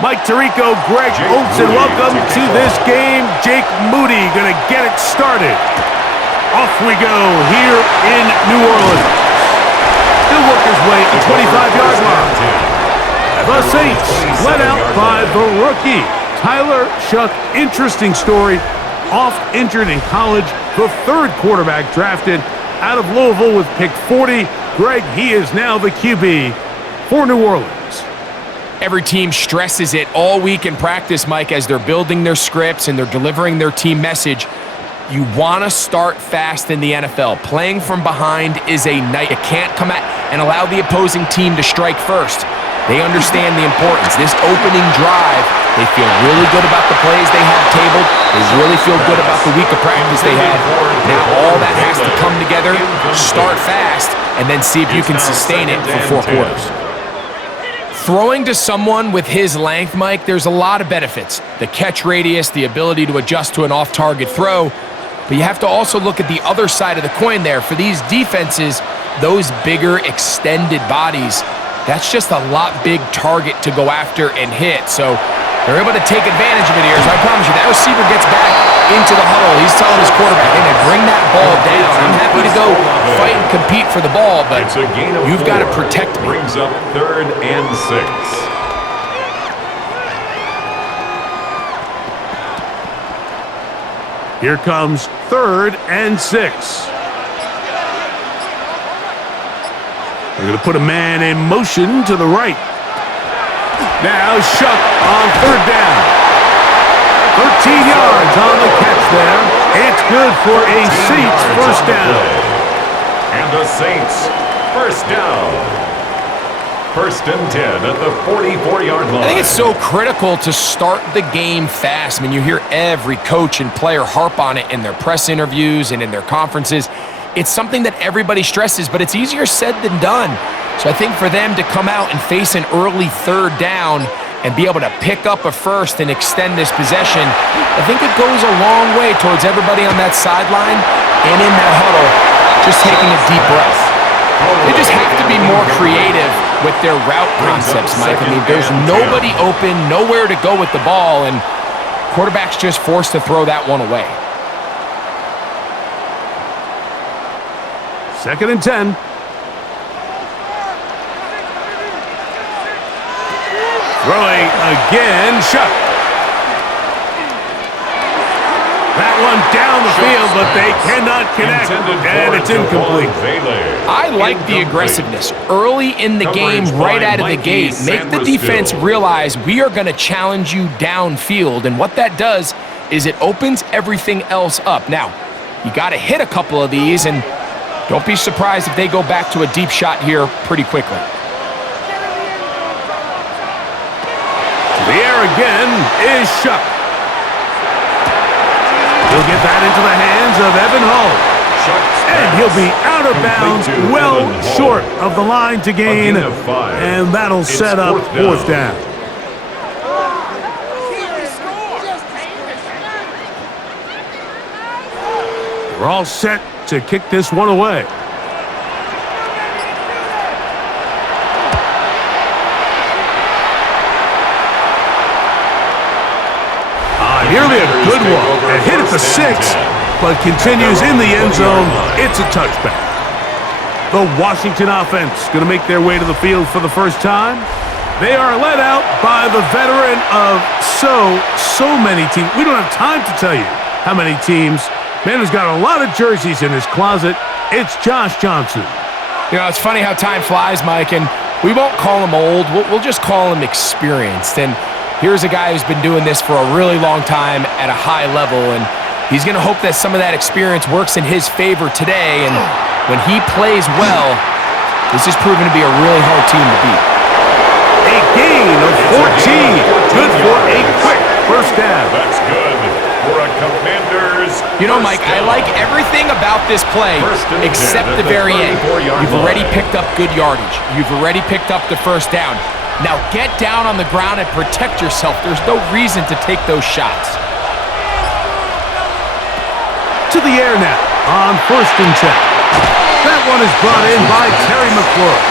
Mike Tirico, Greg Olson, welcome to this game. Jake Moody gonna get it started. Off we go here in New Orleans. He'll work his way to 25-yard line. The Saints led out by the rookie, Tyler Shuck. Interesting story. Oft injured in college, the third quarterback drafted out of Louisville with pick 40. Greg, he is now the QB for New Orleans. Every team stresses it all week in practice, Mike, as they're building their scripts and they're delivering their team message. You want to start fast in the NFL. Playing from behind is a night. You can't come at and allow the opposing team to strike first. They understand the importance. This opening drive, they feel really good about the plays they have tabled. They really feel good about the week of practice they had. Now all that has to come together, start fast, and then see if you can sustain it for 4 quarters. Throwing to someone with his length, Mike, there's a lot of benefits. The catch radius, the ability to adjust to an off-target throw. But you have to also look at the other side of the coin there. For these defenses, those bigger, extended bodies, that's just a lot big target to go after and hit. So they're able to take advantage of it here. So I promise you, that receiver gets back into the huddle. He's telling his quarterback, hey, man, bring that ball down. I'm happy to go fight and compete for the ball, but you've got to protect me. Brings up 3rd and 6. Here comes 3rd and 6. They're going to put a man in motion to the right. Now Shuck on 3rd down. 13 yards on the catch there. It's good for a Saints first down. And the Saints first down. 1st and 10 at the 44-yard line. I think it's so critical to start the game fast. I mean, you hear every coach and player harp on it in their press interviews and in their conferences. It's something that everybody stresses, but it's easier said than done. So I think for them to come out and face an early 3rd down and be able to pick up a first and extend this possession, I think it goes a long way towards everybody on that sideline and in that huddle just taking a deep breath. They just have to be more creative with their route concepts, Mike. I mean, there's nobody open, nowhere to go with the ball, and quarterback's just forced to throw that one away. 2nd and 10. Throwing again, Shuck. That one down the field, but they cannot connect, and it's incomplete. I like the aggressiveness early in the game, right out of the gate. Make the defense realize we are going to challenge you downfield, and what that does is it opens everything else up. Now, you got to hit a couple of these, and don't be surprised if they go back to a deep shot here pretty quickly. To the air again is Shuck. He'll get that into the hands of Evan Hull. And he'll be out of bounds, well short of the line to gain. And that'll set up 4th down. We're all set to kick this one away. Nearly a good one. A hit at the 6, but continues in the end zone. It's a touchback. The Washington offense going to make their way to the field for the first time. They are led out by the veteran of so many teams. We don't have time to tell you how many teams. Man who's got a lot of jerseys in his closet. It's Josh Johnson. You know, it's funny how time flies, Mike, and we won't call him old. We'll just call him experienced. And here's a guy who's been doing this for a really long time at a high level, and he's going to hope that some of that experience works in his favor today. And when he plays well, this is proven to be a really hard team to beat. A gain of 14. Good for a quick first down. That's good for a Commanders. You know, Mike, I like everything about this play except the very end. You've already picked up good yardage. You've already picked up the first down. Now get down on the ground and protect yourself. There's no reason to take those shots. To the air now on 1st and 10. That one is brought in by Terry McLaurin.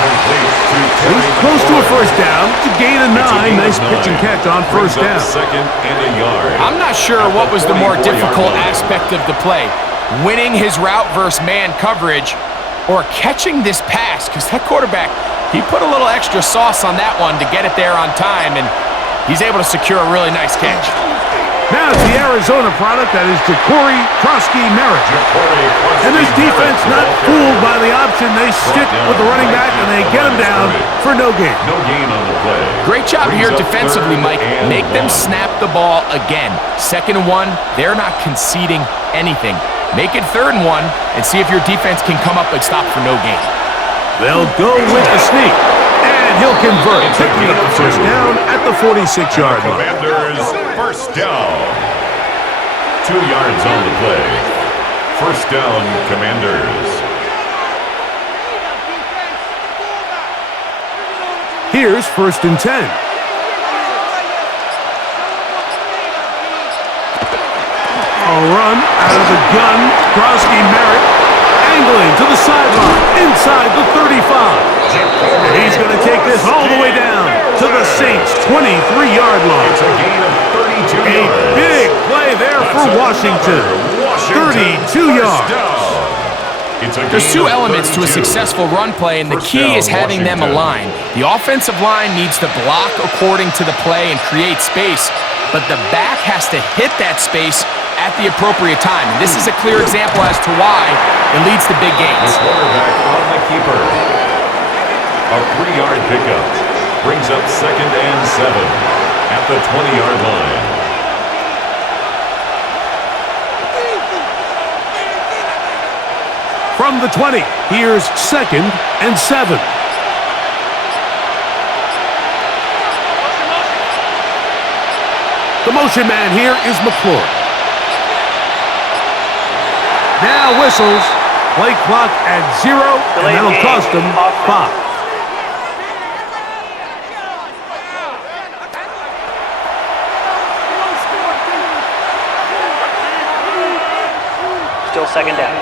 He's close to a first down to gain a 9. Nice pitch and catch on first down. Second and a yard. I'm not sure what was the more difficult aspect of the play, winning his route versus man coverage or catching this pass, because that quarterback, he put a little extra sauce on that one to get it there on time, and he's able to secure a really nice catch. Now it's the Arizona product, that is Ja'Cory Merritt. And this defense not fooled by the option. They stick with the running back and they get him down for no gain. No gain on the play. Great job here defensively, Mike. Make them snap the ball again. 2nd and 1, they're not conceding anything. Make it 3rd and 1 and see if your defense can come up and stop for no gain. They'll go with the sneak. And he'll convert, picking up the first down at the 46-yard line. Commanders first down. 2 yards on the play. First down, Commanders. Here's 1st and 10. A run out of the gun. Merritt angling to the sideline inside the 35. And he's going to take this all the way down to the Saints' 23-yard line. It's a gain of 32 yards. A big play there for Washington. 32 yards. There's 2 elements to a successful run play, and the key is having them aligned. The offensive line needs to block according to the play and create space, but the back has to hit that space at the appropriate time. And this is a clear example as to why it leads to big gains. The quarterback on the keeper. A 3-yard pickup brings up 2nd and 7 at the 20-yard line. From the 20, here's 2nd and 7. The motion man here is McLaurin. Now whistles. Play clock at 0, and that'll cost them 5. Still 2nd down.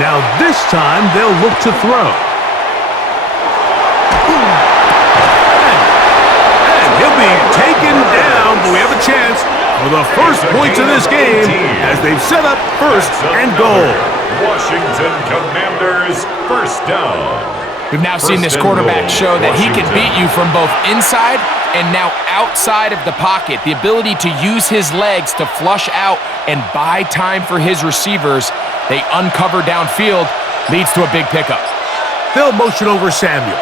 Now this time they'll look to throw. And he'll be taken down, but we have a chance for the first points of this game as they've set up 1st and goal. Washington Commanders first down. We've now seen this quarterback show that he can beat you from both inside and now outside of the pocket. The ability to use his legs to flush out and buy time for his receivers. They uncover downfield, leads to a big pickup. They'll motion over Samuel.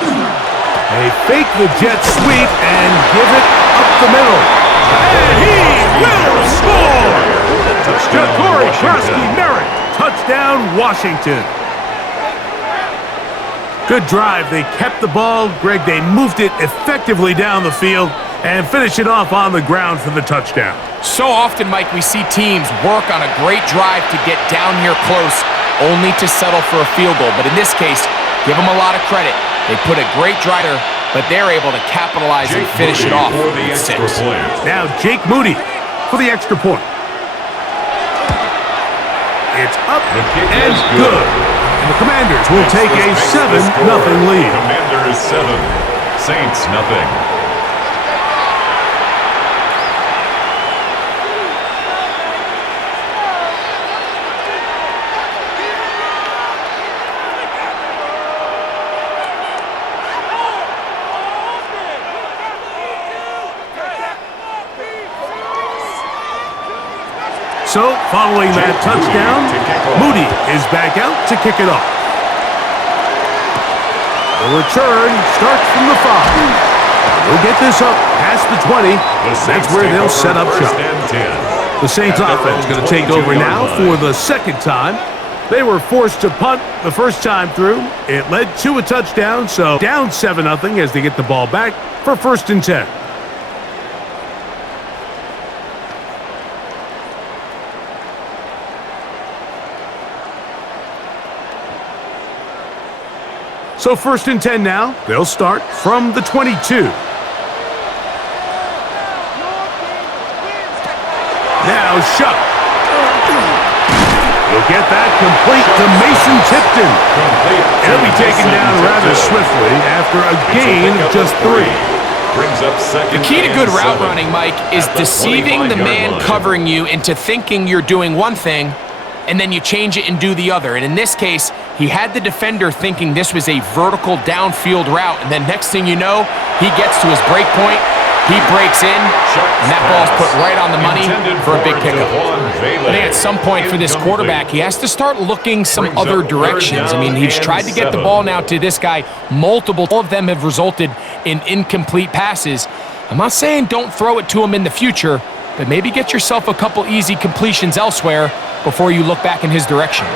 They fake the jet sweep and give it up the middle. And he will score! Ja'Cory Merritt, touchdown Washington. Good drive. They kept the ball. Greg, they moved it effectively down the field and finished it off on the ground for the touchdown. So often, Mike, we see teams work on a great drive to get down here close, only to settle for a field goal. But in this case, give them a lot of credit. They put a great driver, but they're able to capitalize and finish it off with 6. Now Jake Moody for the extra point. It's up and good. And the Commanders will take a 7-0 lead. Commanders 7, Saints nothing. So, following that touchdown, Moody is back out to kick it off. The return starts from the 5. We'll get this up past the 20. That's where they'll set up shop. The Saints offense going to take over now for the 2nd time. They were forced to punt the first time through. It led to a touchdown, so down 7-0 as they get the ball back for 1st and 10. So 1st and 10 now. They'll start from the 22. now shut. He'll get that complete to Mason Tipton. He'll be taken down rather swiftly after a gain of just 3. The key to good route running, Mike, is deceiving the man covering you into thinking you're doing one thing, and then you change it and do the other. And in this case, he had the defender thinking this was a vertical downfield route, and then next thing you know, he gets to his break point, he breaks in, and that ball's put right on the money for a big pickup. I think at some point for this quarterback, he has to start looking some other directions. I mean, he's tried to get the ball now to this guy multiple. All of them have resulted in incomplete passes. I'm not saying don't throw it to him in the future, but maybe get yourself a couple easy completions elsewhere before you look back in his direction.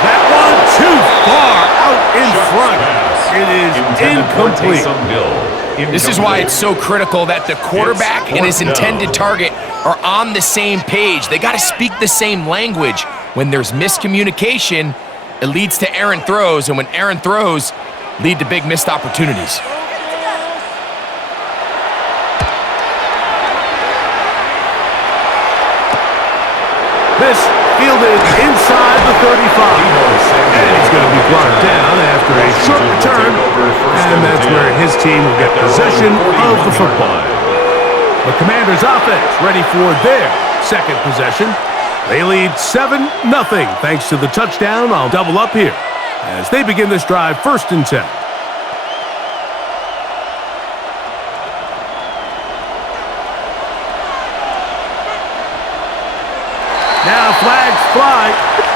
That one too far out in front. It is incomplete. This is why it's so critical that the quarterback and his intended target are on the same page. They got to speak the same language. When there's miscommunication, it leads to errant throws, and when errant throws lead to big missed opportunities. This fielded inside the 35. And he's going to be brought down after a short return. And that's where his team will get possession of the football. The Commanders' offense ready for their second possession. They lead 7-0 thanks to the touchdown. I'll double up here as they begin this drive 1st and 10. Now flags fly.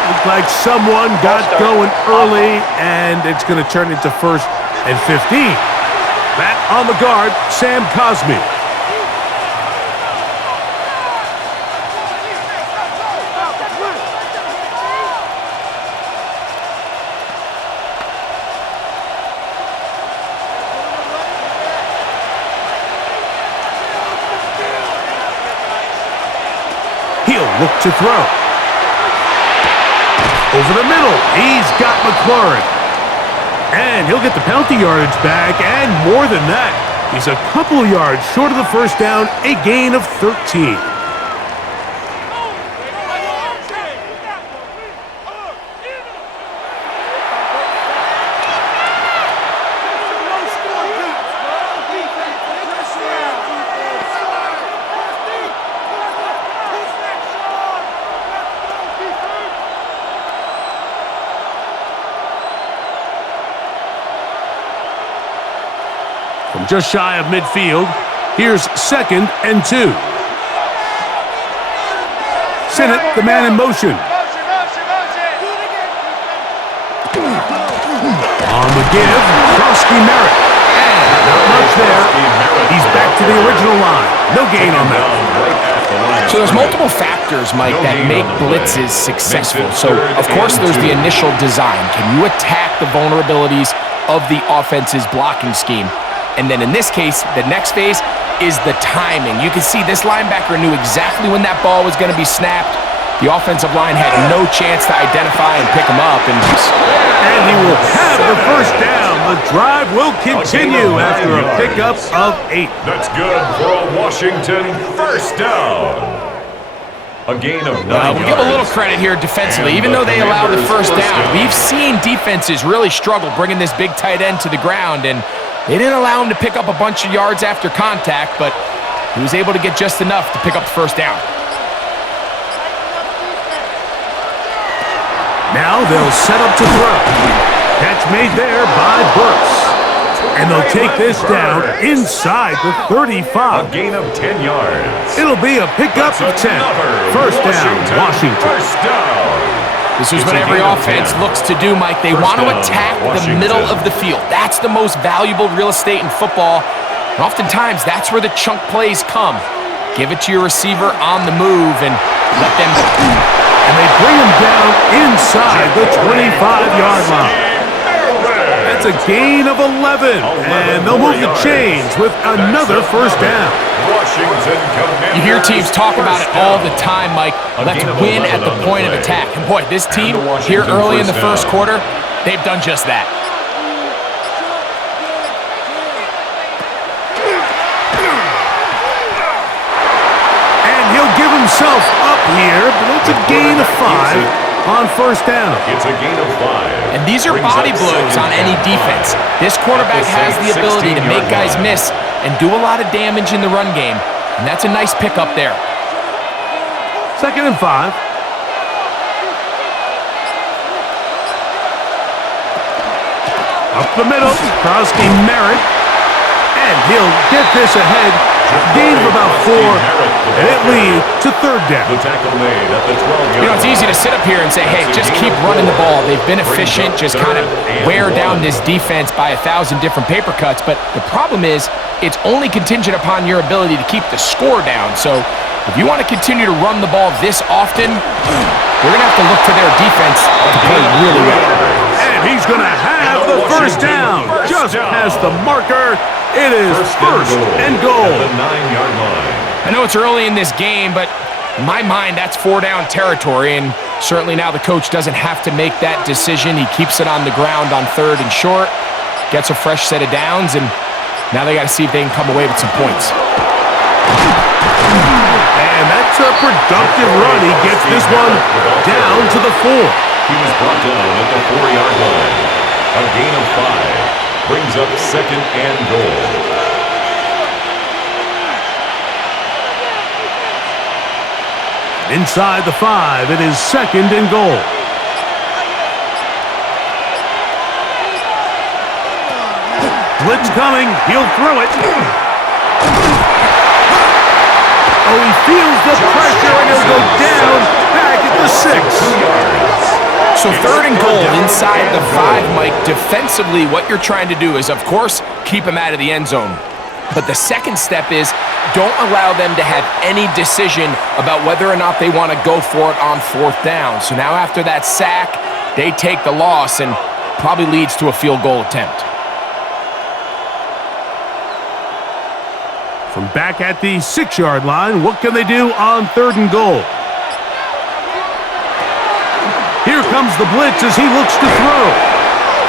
Looks like someone got going early, and it's going to turn into 1st and 15. Back on the guard, Sam Cosmi. He'll look to throw. Over the middle, he's got McLaurin. And he'll get the penalty yardage back, and more than that, he's a couple of yards short of the first down, a gain of 13. From just shy of midfield, here's 2nd and 2. Sinnott, the man in motion. On the give, Krosky Merritt. And not much there. He's back to the original line. No gain on that. So there's multiple factors, Mike, that make blitzes successful. So, of course, there's the initial design. Can you attack the vulnerabilities of the offense's blocking scheme? And then in this case, the next phase is the timing. You can see this linebacker knew exactly when that ball was going to be snapped. The offensive line had no chance to identify and pick him up. And he will have the first down. The drive will continue after a pickup of 8. That's good for a Washington first down. A gain of 9 yards. We'll give a little credit here defensively. Even though they allowed the first down, we've seen defenses really struggle bringing this big tight end to the ground. And they didn't allow him to pick up a bunch of yards after contact, but he was able to get just enough to pick up the first down. Now they'll set up to throw. Catch made there by Burks. And they'll take this down inside the 35. A gain of 10 yards. It'll be a pickup of 10. First down, Washington. First down. This is what every offense looks to do, Mike. They want to attack the middle of the field. That's the most valuable real estate in football. And oftentimes, that's where the chunk plays come. Give it to your receiver on the move and let them... And they bring him down inside the 25-yard line. That's a gain of 11. And they'll move the chains with another first down. You hear teams talk about it all the time, Mike. Let's win at the point of attack. And boy, this team here early in the first quarter, they've done just that. himself up here, but it's a gain of 5 on first down. It's a gain of 5. And these are body blows on any defense. This quarterback has the ability to make guys miss and do a lot of damage in the run game. And that's a nice pickup there. 2nd and 5. Up the middle, Krowski Merritt, and he'll get this ahead. Gain of about 4, and it leads to 3rd down. The tackle made at the 12-yard line. It's easy to sit up here and say, hey, just keep running the ball. They've been efficient, just kind of wear down this defense by 1,000 different paper cuts. But the problem is, it's only contingent upon your ability to keep the score down. So if you want to continue to run the ball this often, you're going to have to look to their defense to play really well. And he's going to have the first down. Just past the marker. It is first and goal. At the 9-yard line. I know it's early in this game, but in my mind, that's 4-down territory. And certainly now the coach doesn't have to make that decision. He keeps it on the ground on 3rd and short, gets a fresh set of downs, and now they got to see if they can come away with some points. And that's a productive run. He gets this one down to the 4. He was brought down at the 4-yard line. A gain of 5 brings up 2nd and goal. Inside the 5, it is 2nd and goal. Blitz coming. He'll throw it. Oh, he feels the pressure, and he'll go down back at the 6. So 3rd and goal inside the 5, Mike. Defensively, what you're trying to do is, of course, keep him out of the end zone. But the second step is don't allow them to have any decision about whether or not they want to go for it on 4th down. So now after that sack, they take the loss and probably leads to a field goal attempt. From back at the 6-yard line, what can they do on 3rd and goal? Here comes the blitz as he looks to throw.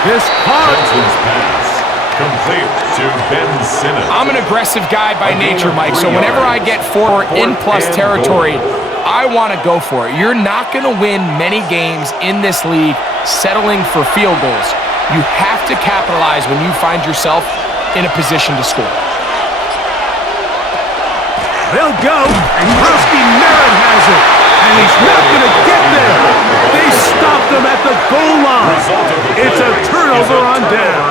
This caught. Benson's pass complete to Ben Simmons. I'm an aggressive guy by nature, Mike, so whenever I get 4 in-plus territory, I want to go for it. You're not going to win many games in this league settling for field goals. You have to capitalize when you find yourself in a position to score. They'll go, and Krowski Merritt has it, and he's not going to get there. They stopped him at the goal line. It's a turnover on down.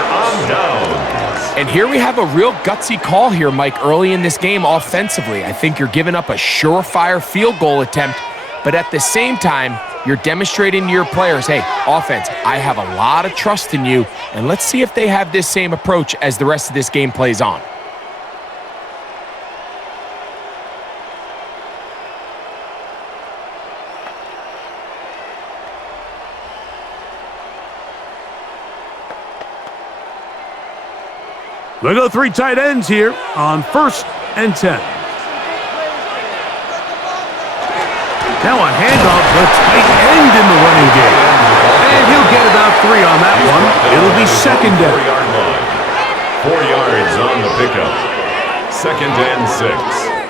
And here we have a real gutsy call here, Mike, early in this game offensively. I think you're giving up a surefire field goal attempt, but at the same time, you're demonstrating to your players, hey, offense, I have a lot of trust in you, and let's see if they have this same approach as the rest of this game plays on. They go 3 tight ends here on 1st and 10. Now a handoff, the tight end in the running game. And he'll get about 3 on that one. It'll be 2nd down. 4 yards on the pickup. 2nd and 6.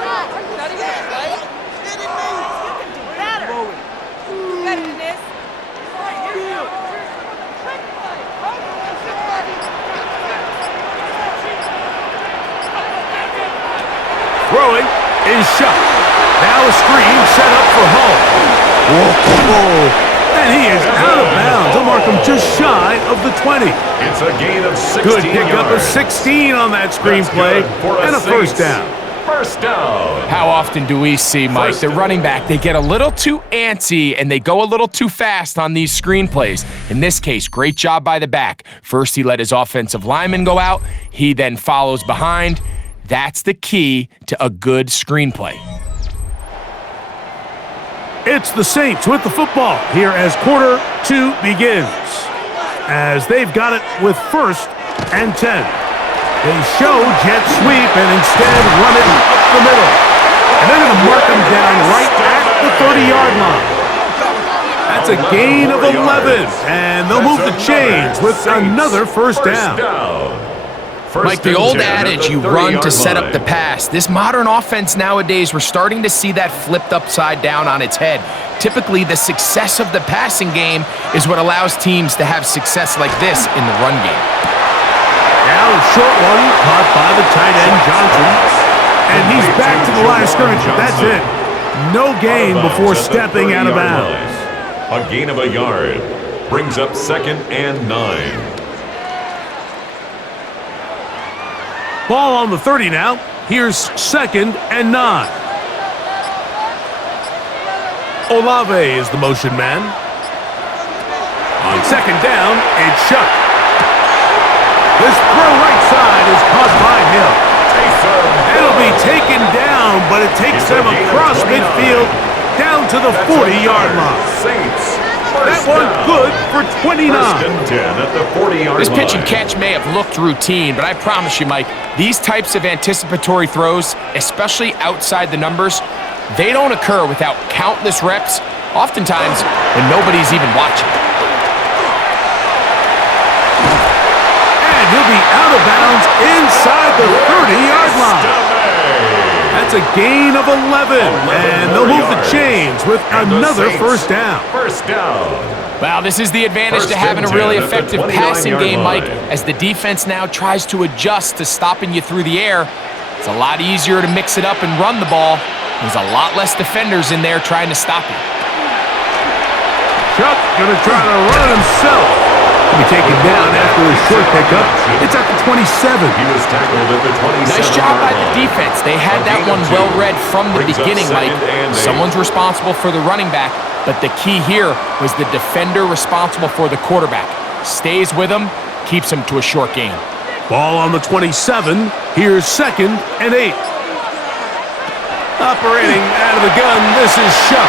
Throwing is shot. Now a screen set up for Hall. Whoa. And he is out of bounds. They'll mark him just shy of the 20. It's a gain of 16 Good pickup of yards. 16 on that screen play. And a first down. First down. How often do we see, Mike, the running back, they get a little too antsy and they go a little too fast on these screen plays. In this case, great job by the back. First, he let his offensive lineman go out. He then follows behind. That's the key to a good screenplay. It's the Saints with the football here as quarter 2 begins. As they've got it with 1st and 10. They show jet sweep and instead run it up the middle. And they're going to mark them down right at the 30-yard line. That's a gain of 11. And they'll move the chains with another first down. Mike, the old adage, you run to set up the pass. This modern offense nowadays, we're starting to see that flipped upside down on its head. Typically, the success of the passing game is what allows teams to have success like this in the run game. Now a short one caught by the tight end, Johnson. And he's back to the line of scrimmage. That's it. No gain before stepping out of bounds. A gain of a yard brings up 2nd and 9. Ball on the 30 now. Here's 2nd and 9. Olave is the motion man. On 2nd down, it's Shuck. This throw right side is caught by Hill. It'll be taken down, but it takes them across midfield down to the 40-yard line. That one good for 29. This pitch and catch may have looked routine, but I promise you, Mike, these types of anticipatory throws, especially outside the numbers, they don't occur without countless reps, oftentimes when nobody's even watching. And he'll be out of bounds inside the 30-yard line. That's a gain of 11, and they'll move the chains with another first down. Well, this is the advantage to having a really effective passing game, Mike, as the defense now tries to adjust to stopping you through the air. It's a lot easier to mix it up and run the ball. There's a lot less defenders in there trying to stop you. Chuck gonna try to run it himself. He'll be taken down after a short pickup. It's at the 27. He was tackled at the 27. Nice job by the defense. They had that one well read from the beginning, Mike. Someone's responsible for the running back, but the key here was the defender responsible for the quarterback. Stays with him, keeps him to a short gain. Ball on the 27. Here's 2nd and 8. Operating out of the gun, this is Shuck.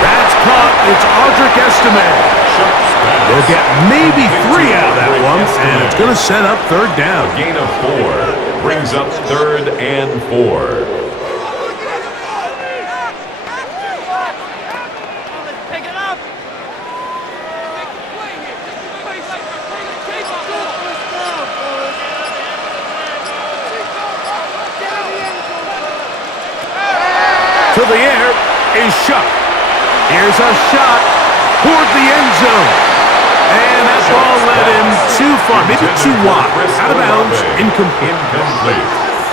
That's caught. It's Audric Estime. They'll get maybe 3 out of that one, and it's going to set up 3rd down. A gain of 4 brings up 3rd and 4. To the air is Shuck. Here's a shot toward the end zone. And that ball led him too far, maybe too wide. Out of bounds, incomplete.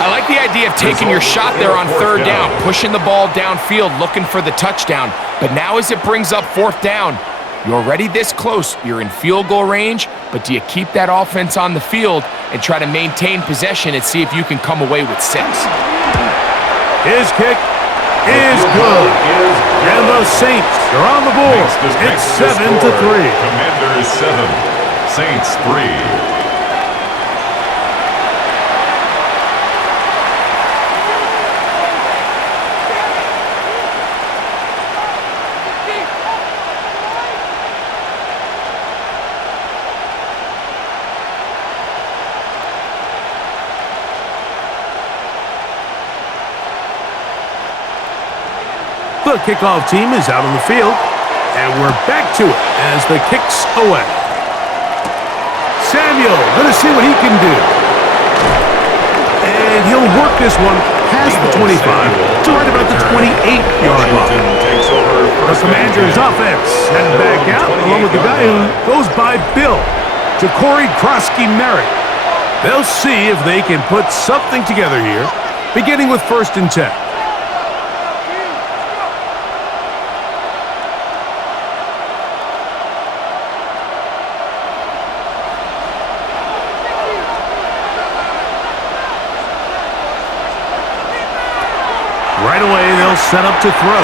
I like the idea of taking your shot there on 3rd down, pushing the ball downfield, looking for the touchdown. But now as it brings up 4th down, you're already this close. You're in field goal range, but do you keep that offense on the field and try to maintain possession and see if you can come away with 6? His kick is good. And the Saints are on the board. It's 7-3. Commanders 7, Saints 3. The kickoff team is out on the field, and we're back to it as the kick's away. Samuel, gonna see what he can do. And he'll work this one past the 25 to right about the 28-yard line. The Commanders' offense heading back out, along with the guy who goes by Bill, Ja'Cory Krosky-Merritt. They'll see if they can put something together here, beginning with 1st and 10. Right away, they'll set up to throw.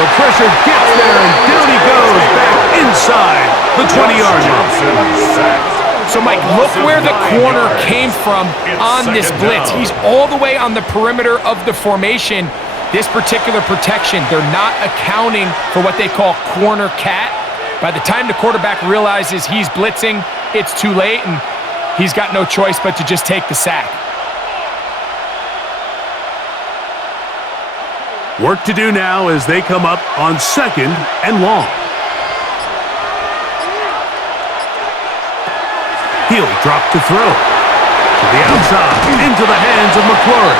The pressure gets there, and down he goes back inside the 20-yard line. So, Mike, look where the corner came from on this blitz. He's all the way on the perimeter of the formation. This particular protection, they're not accounting for what they call corner cat. By the time the quarterback realizes he's blitzing, it's too late, and he's got no choice but to just take the sack. Work to do now as they come up on 2nd and long. He'll drop to throw. To the outside, into the hands of McClure.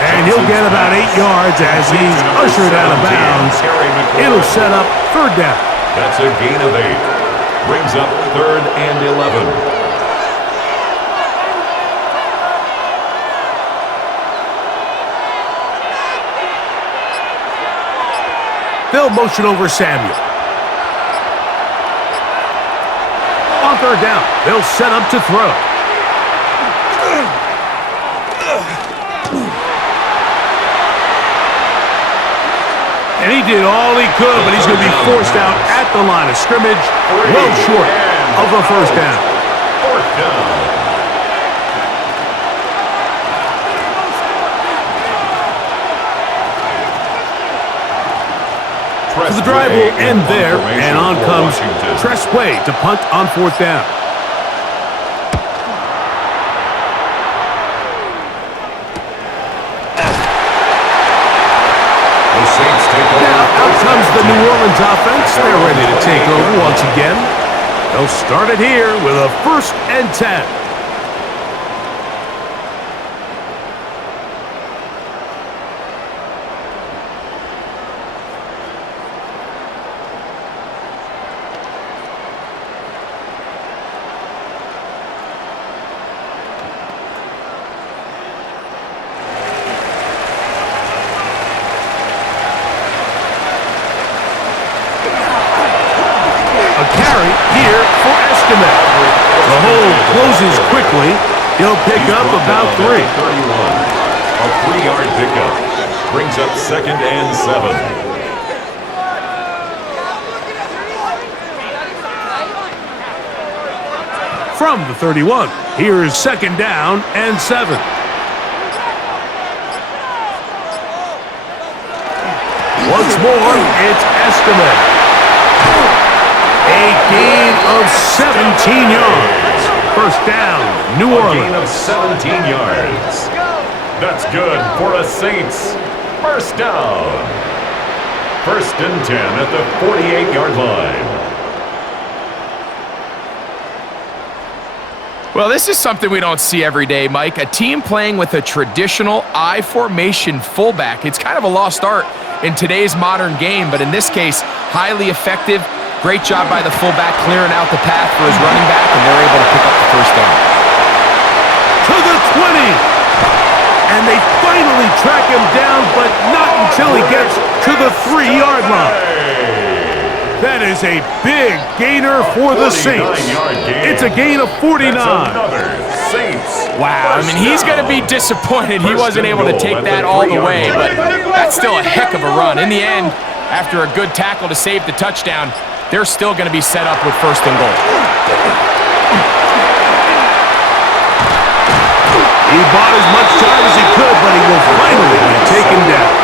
And he'll get about 8 yards as he's ushered out of bounds. It'll set up third down. That's a gain of 8. Brings up 3rd and 11. They'll motion over Samuel. On third down, they'll set up to throw. And he did all he could, but he's going to be forced out at the line of scrimmage, well short of a first down. 4th down. So the drive will end there, and on comes Tressway to punt on 4th down. Now out comes the New Orleans offense. They're ready to take over once again. They'll start it here with a 1st and 10. The hole closes quickly. He'll pick up about 3. 31. A 3-yard pickup. Brings up 2nd and 7. From the 31, here's 2nd down and 7. Once more, it's Estimate. A gain of 17 yards. First down, New Orleans. A gain of 17 yards. That's good for a Saints. First down. 1st and 10 at the 48-yard line. Well, this is something we don't see every day, Mike. A team playing with a traditional I formation fullback. It's kind of a lost art in today's modern game, but in this case, highly effective. Great job by the fullback clearing out the path for his running back, and they're able to pick up the first down. To the 20. And they finally track him down, but not until he gets to the 3-yard line. That is a big gainer for the Saints. It's a gain of 49. Wow, I mean, he's going to be disappointed he wasn't able to take that all the way, but that's still a heck of a run. In the end, after a good tackle to save the touchdown, they're still going to be set up with 1st and goal. He bought as much time as he could, but he will finally be taken down.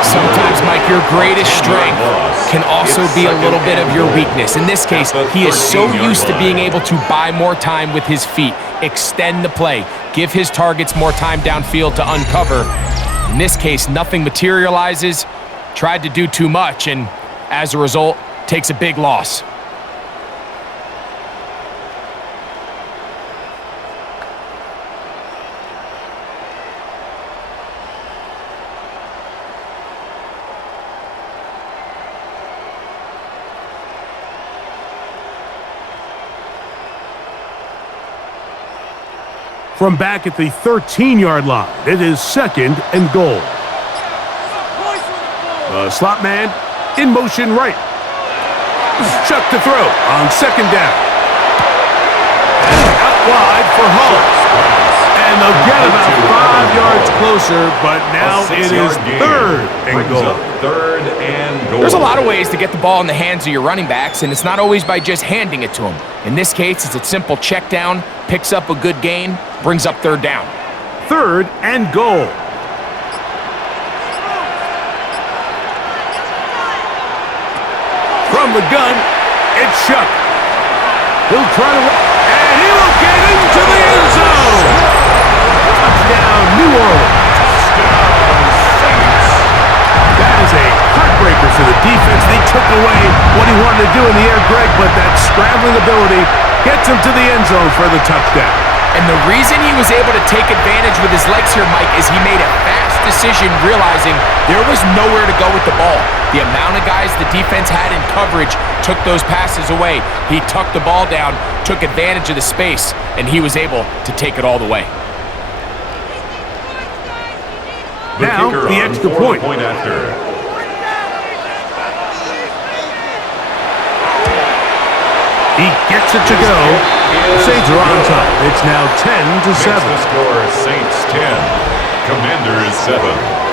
Sometimes, Mike, your greatest strength can also be a little bit of your weakness. In this case, he is so used to being able to buy more time with his feet, extend the play, give his targets more time downfield to uncover. In this case, nothing materializes, tried to do too much, and as a result, takes a big loss. From back at the 13-yard line, it is 2nd and goal. The slot man in motion right. Chuck to throw on 2nd down. And out wide for Hall. And they'll get about 5 yards closer, but now it is 3rd and goal. 3rd and goal. There's a lot of ways to get the ball in the hands of your running backs, and it's not always by just handing it to them. In this case, it's a simple check down, picks up a good gain, brings up 3rd down. 3rd and goal. From the gun, it's Shuck. He'll try to, and he will get into the end zone. Touchdown, New Orleans. That is a heartbreaker for the defense. They took away what he wanted to do in the air, Greg, but that scrambling ability gets Gets him to the end zone for the touchdown. And the reason he was able to take advantage with his legs here, Mike, is he made a fast decision realizing there was nowhere to go with the ball. The amount of guys the defense had in coverage took those passes away. He tucked the ball down, took advantage of the space, and he was able to take it all the way. Now, the extra point. After. He gets it to go. Saints are on top. It's now 10-7. Makes the score Saints 10, Commanders 7.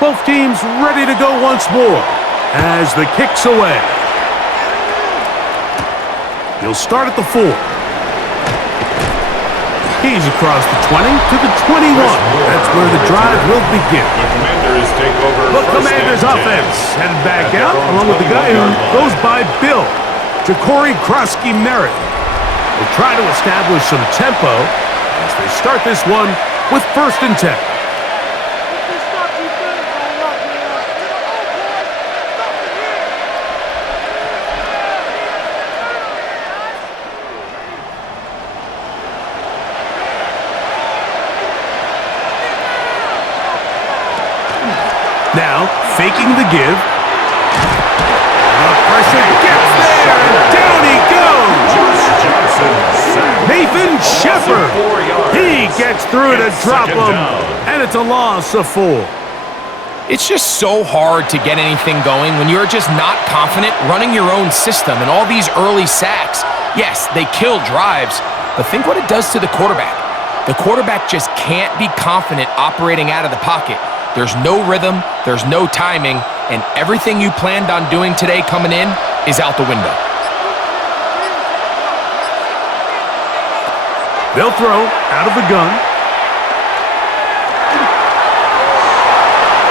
Both teams ready to go once more as the kick's away. He'll start at the 4. He's across the 20 to the 21. That's where the drive will begin. The Commanders take over. The Commanders offense headed back out along with the guy who goes by Bill, Ja'Cory Krosky-Merritt. Will try to establish some tempo as they start this one with 1st and 10. Now, faking the give. The pressure gets there, and down he goes. Nathan Shepard. He gets through to drop him, and it's a loss of 4. It's just so hard to get anything going when you're just not confident running your own system, and all these early sacks. Yes, they kill drives, but think what it does to the quarterback. The quarterback just can't be confident operating out of the pocket. There's no rhythm, there's no timing, and everything you planned on doing today coming in is out the window. They'll throw out of the gun.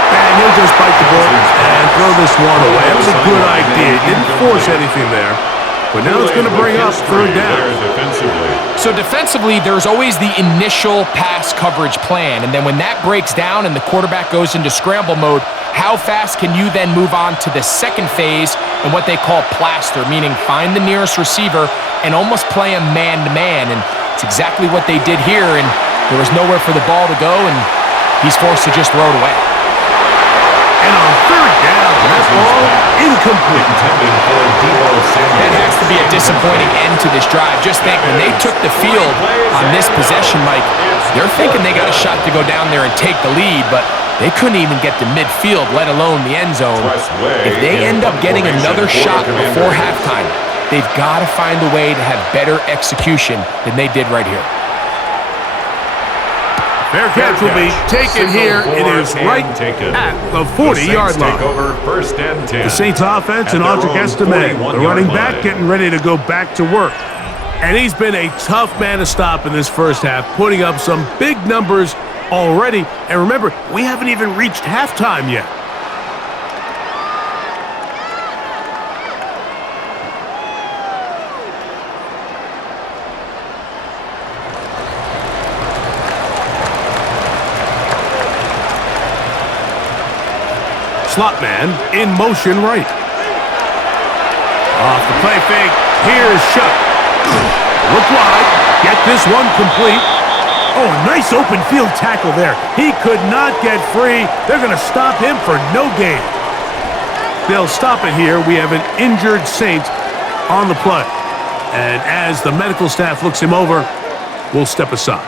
And he'll just bite the bullet and throw this one away. That was a good idea. Didn't force anything there. But now it's going to bring up 3rd down. So defensively, there's always the initial pass coverage plan. And then when that breaks down and the quarterback goes into scramble mode, how fast can you then move on to the second phase and what they call plaster, meaning find the nearest receiver and almost play him man-to-man. And it's exactly what they did here. And there was nowhere for the ball to go, and he's forced to just throw it away. And on 3rd down, that ball incomplete. That has to be a disappointing end to this drive. Just think, when they took the field on this possession, Mike, they're thinking they got a shot to go down there and take the lead, but they couldn't even get to midfield, let alone the end zone. If they end up getting another shot before halftime, they've got to find a way to have better execution than they did right here. Fair catch will be taken here. It is right at the 40-yard line. The Saints offense and Audric Estime, the running back, getting ready to go back to work. And he's been a tough man to stop in this first half, putting up some big numbers already. And remember, we haven't even reached halftime yet. Slot man in motion right. Off the play fake. Here's Shuck. Look wide. Get this one complete. Oh, a nice open field tackle there. He could not get free. They're going to stop him for no gain. They'll stop it here. We have an injured Saint on the play. And as the medical staff looks him over, we'll step aside.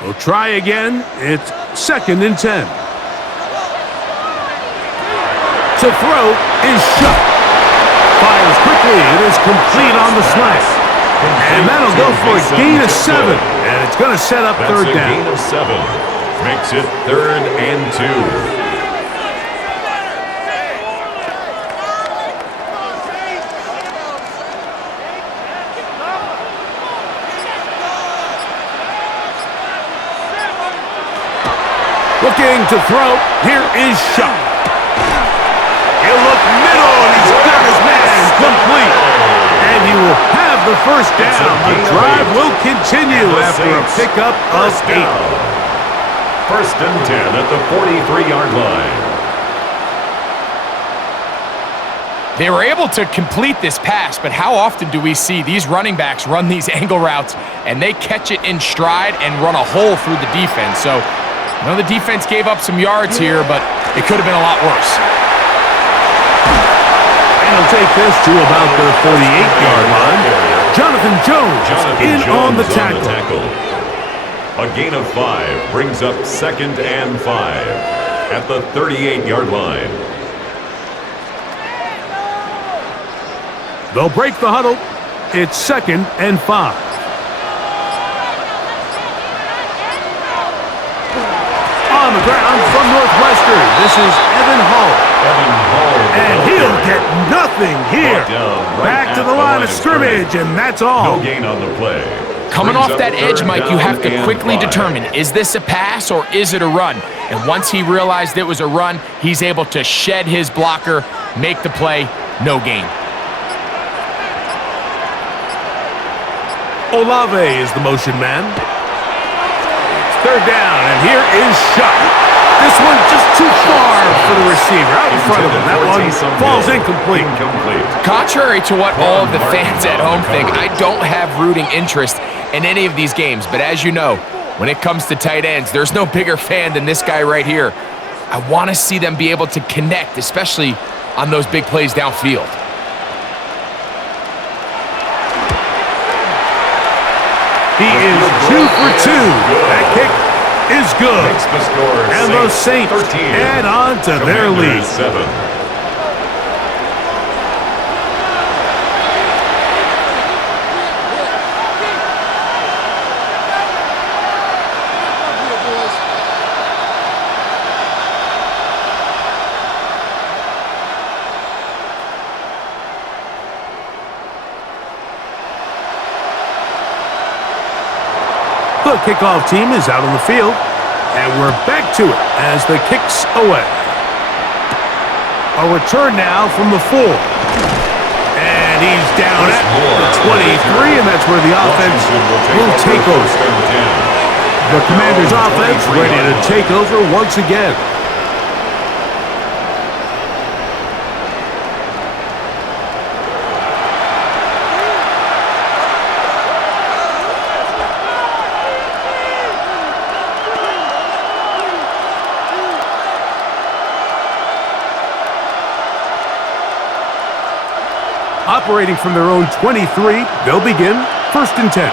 We'll try again. It's 2nd and 10. To throw is Shuck. Fires quickly. It is complete on the slant. And that'll go for a gain of 7. And it's going to set up That's third a down. gain of 7. Makes it 3rd and 2. Looking to throw. Here is Shuck. He'll look middle, and he's got his man complete. And he will have the first down. The drive will continue after a pickup of 8. 1st and 10 at the 43-yard line. They were able to complete this pass, but how often do we see these running backs run these angle routes and they catch it in stride and run a hole through the defense? So I know the defense gave up some yards here, but it could have been a lot worse. And he'll take this to about the 48-yard line. Jonathan Jones on the tackle. A gain of 5 brings up 2nd and 5 at the 38-yard line. They'll break the huddle. It's 2nd and 5. On the ground from Northwestern, this is Evan Hall. And he'll get nothing here. Back to the line of scrimmage, and that's all. No gain on the play. Coming off that edge, Mike, you have to quickly determine, is this a pass or is it a run? And once he realized it was a run, he's able to shed his blocker, make the play, no gain. Olave is the motion man. 3rd down, and here is Shuck. This one just too far for the receiver. Out in front of him. That one falls incomplete. Contrary to what all of the fans at home think, I don't have rooting interest in any of these games. But as you know, when it comes to tight ends, there's no bigger fan than this guy right here. I want to see them be able to connect, especially on those big plays downfield. He is 2 for 2. That kick is good. And the Saints add on to their lead. 7. The kickoff team is out on the field, and we're back to it as the kick's away. A return now from the 4. And he's down at the 23, and that's where the offense will take over. The Commanders' offense ready to take over once again. Operating from their own 23, they'll begin 1st and 10.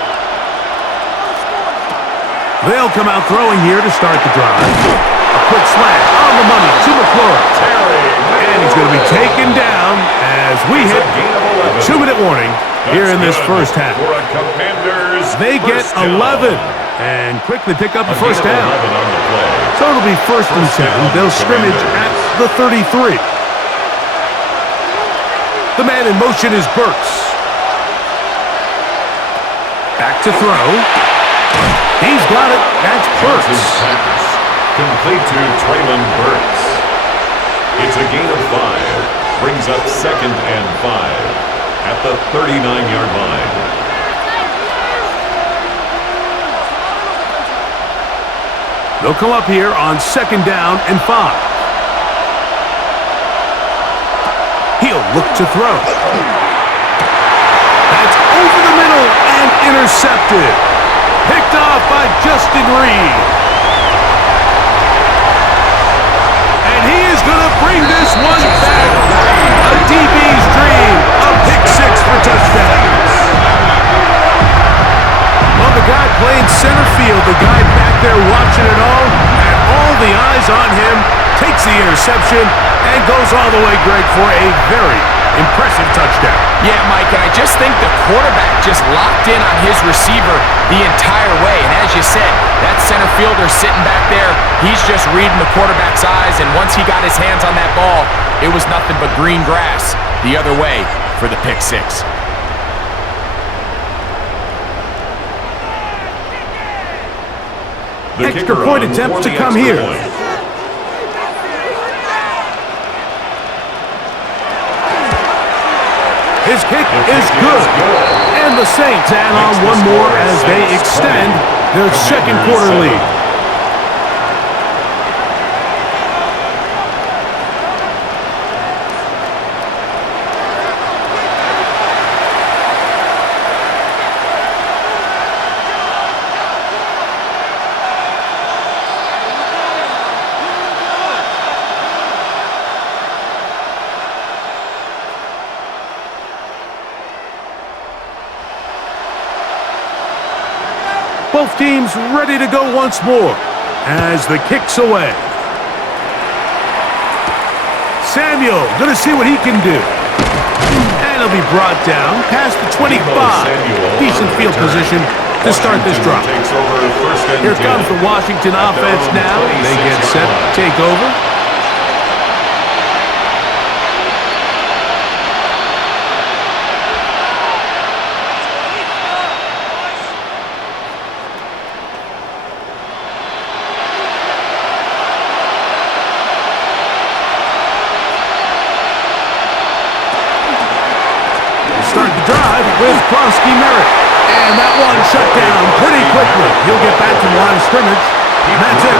They'll come out throwing here to start the drive. A quick slant on the money to McClure. And he's going to be taken down as we hit a 2-minute warning here in this first half. They get 11 and quickly pick up a first down. So it'll be 1st and 10. They'll scrimmage at the 33. The man in motion is Burks. Back to throw. He's got it. That's Burks. Complete to Traylon Burks. It's a gain of 5. Brings up 2nd and 5 at the 39-yard line. They'll come up here on 2nd down and 5. He'll look to throw. That's over the middle and intercepted. Picked off by Justin Reed. And he is going to bring this one back. A DB's dream. A pick 6 for touchdowns. Well, the guy playing center field, the guy back there watching it all the eyes on him, takes the interception and goes all the way, Greg, for a very Impressive touchdown. Yeah, Mike, and I just think the quarterback just locked in on his receiver the entire way. And as you said, that center fielder sitting back there, he's just reading the quarterback's eyes, and once he got his hands on that ball, it was nothing but green grass the other way for the pick six. Extra point attempts to come here. His kick is good. And the Saints add on one more as they extend their second quarter lead. Both teams ready to go once more as the kick's away. Samuel gonna see what he can do. And he'll be brought down past the 25. Decent field position to start this drive. Here comes the Washington offense now. They get set to take over. Start the drive with Krosky Merritt. And that one shut down pretty quickly. He'll get back to the line of scrimmage. And that's it.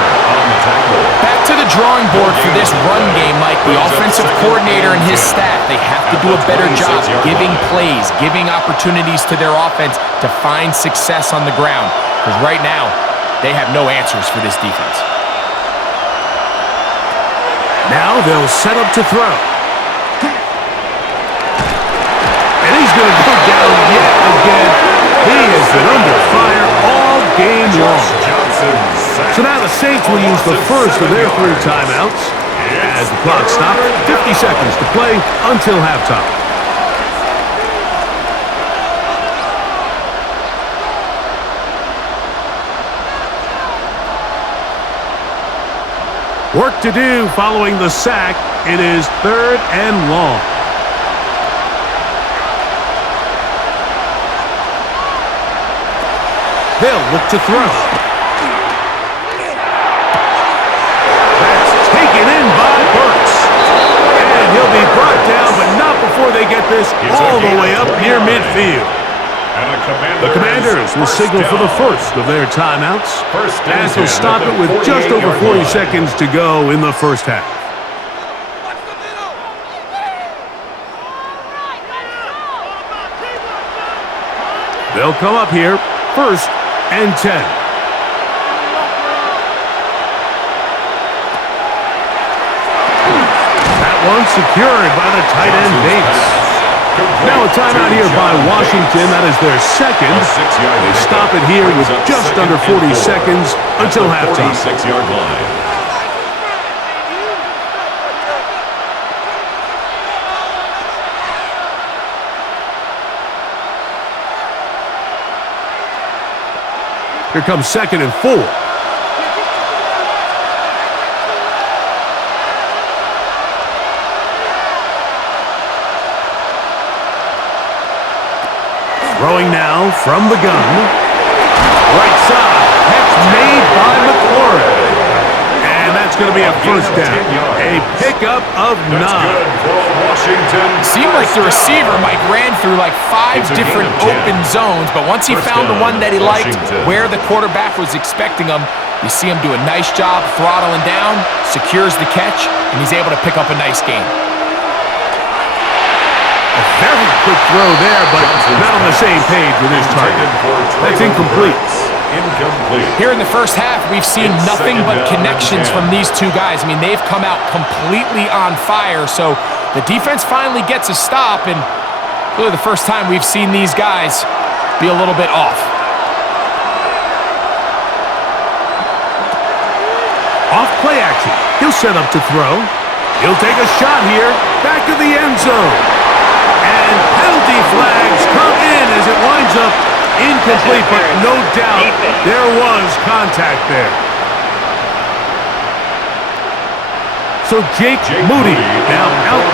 Back to the drawing board for this run game, Mike. The offensive coordinator and his staff, they have to do a better job giving plays, giving opportunities to their offense to find success on the ground. Because right now, they have no answers for this defense. Now they'll set up to throw. And he's going to go down yet again. He has been under fire all game long. So now the Saints will use the first of their 3 timeouts. As the clock stops, 50 seconds to play until halftime. Work to do following the sack. It is 3rd and long. They'll look to throw. That's taken in by Burks. And he'll be brought down, but not before they get this all the way up near midfield. The Commanders will signal for the first of their timeouts as they'll stop it with just over 40 seconds to go in the first half. They'll come up here, 1st and 10. That one secured by the tight end Bates. Now a timeout here by Washington. That is their second. They stop it here with just under 40 seconds until halftime. 46-yard line. Here comes 2nd and 4. Throwing now from the gun. Right side. Catch made by McLaurin. And that's going to be a first down. A pickup of 9. Seemed like the receiver, Mike, ran through like 5 different open zones, but once he found the one that he liked, where the quarterback was expecting him, you see him do a nice job throttling down, secures the catch, and he's able to pick up a nice gain. A very quick throw there, but not on the same page with his target. That's incomplete. Here in the first half, we've seen nothing but connections from these two guys. I mean, they've come out completely on fire, so the defense finally gets a stop, and really the first time we've seen these guys be a little bit off. Off play action. He'll set up to throw. He'll take a shot here. Back of the end zone. Penalty flags come in as it winds up incomplete, but no doubt there was contact there. So Jake Moody now out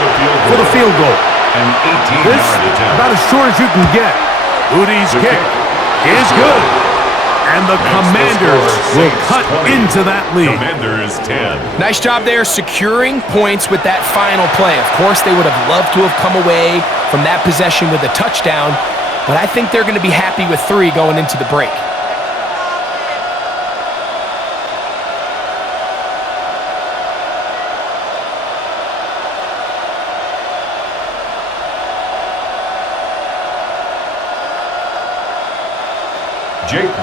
for the field goal. An 18-yard This attempt. about as short as you can get. Moody's kick is good. And the Commanders will cut into that lead. Commanders 10. Nice job there securing points with that final play. Of course, they would have loved to have come away from that possession with a touchdown, but I think they're going to be happy with 3 going into the break.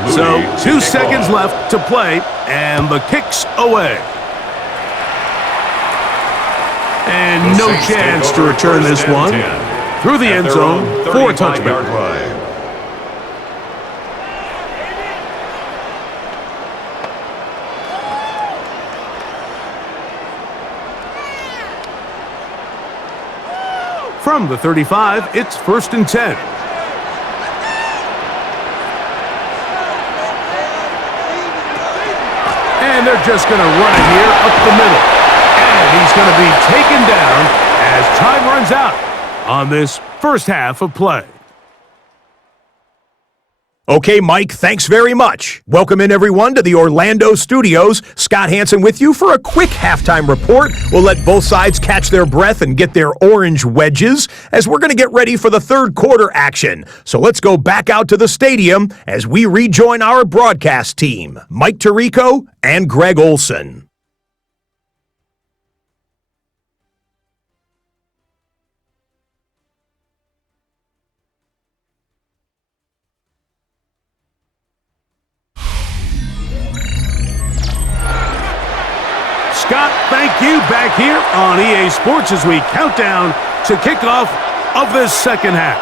So 2 seconds left to play, and the kick's away. And no chance to return this one through the end zone for a touchback. From the 35, it's 1st and 10. And they're just going to run it here up the middle. And he's going to be taken down as time runs out on this first half of play. Okay, Mike, thanks very much. Welcome in, everyone, to the Orlando studios. Scott Hansen with you for a quick halftime report. We'll let both sides catch their breath and get their orange wedges as we're going to get ready for the third quarter action. So let's go back out to the stadium as we rejoin our broadcast team, Mike Tirico and Greg Olson. Scott, thank you. Back here on EA Sports as we count down to kickoff of this second half.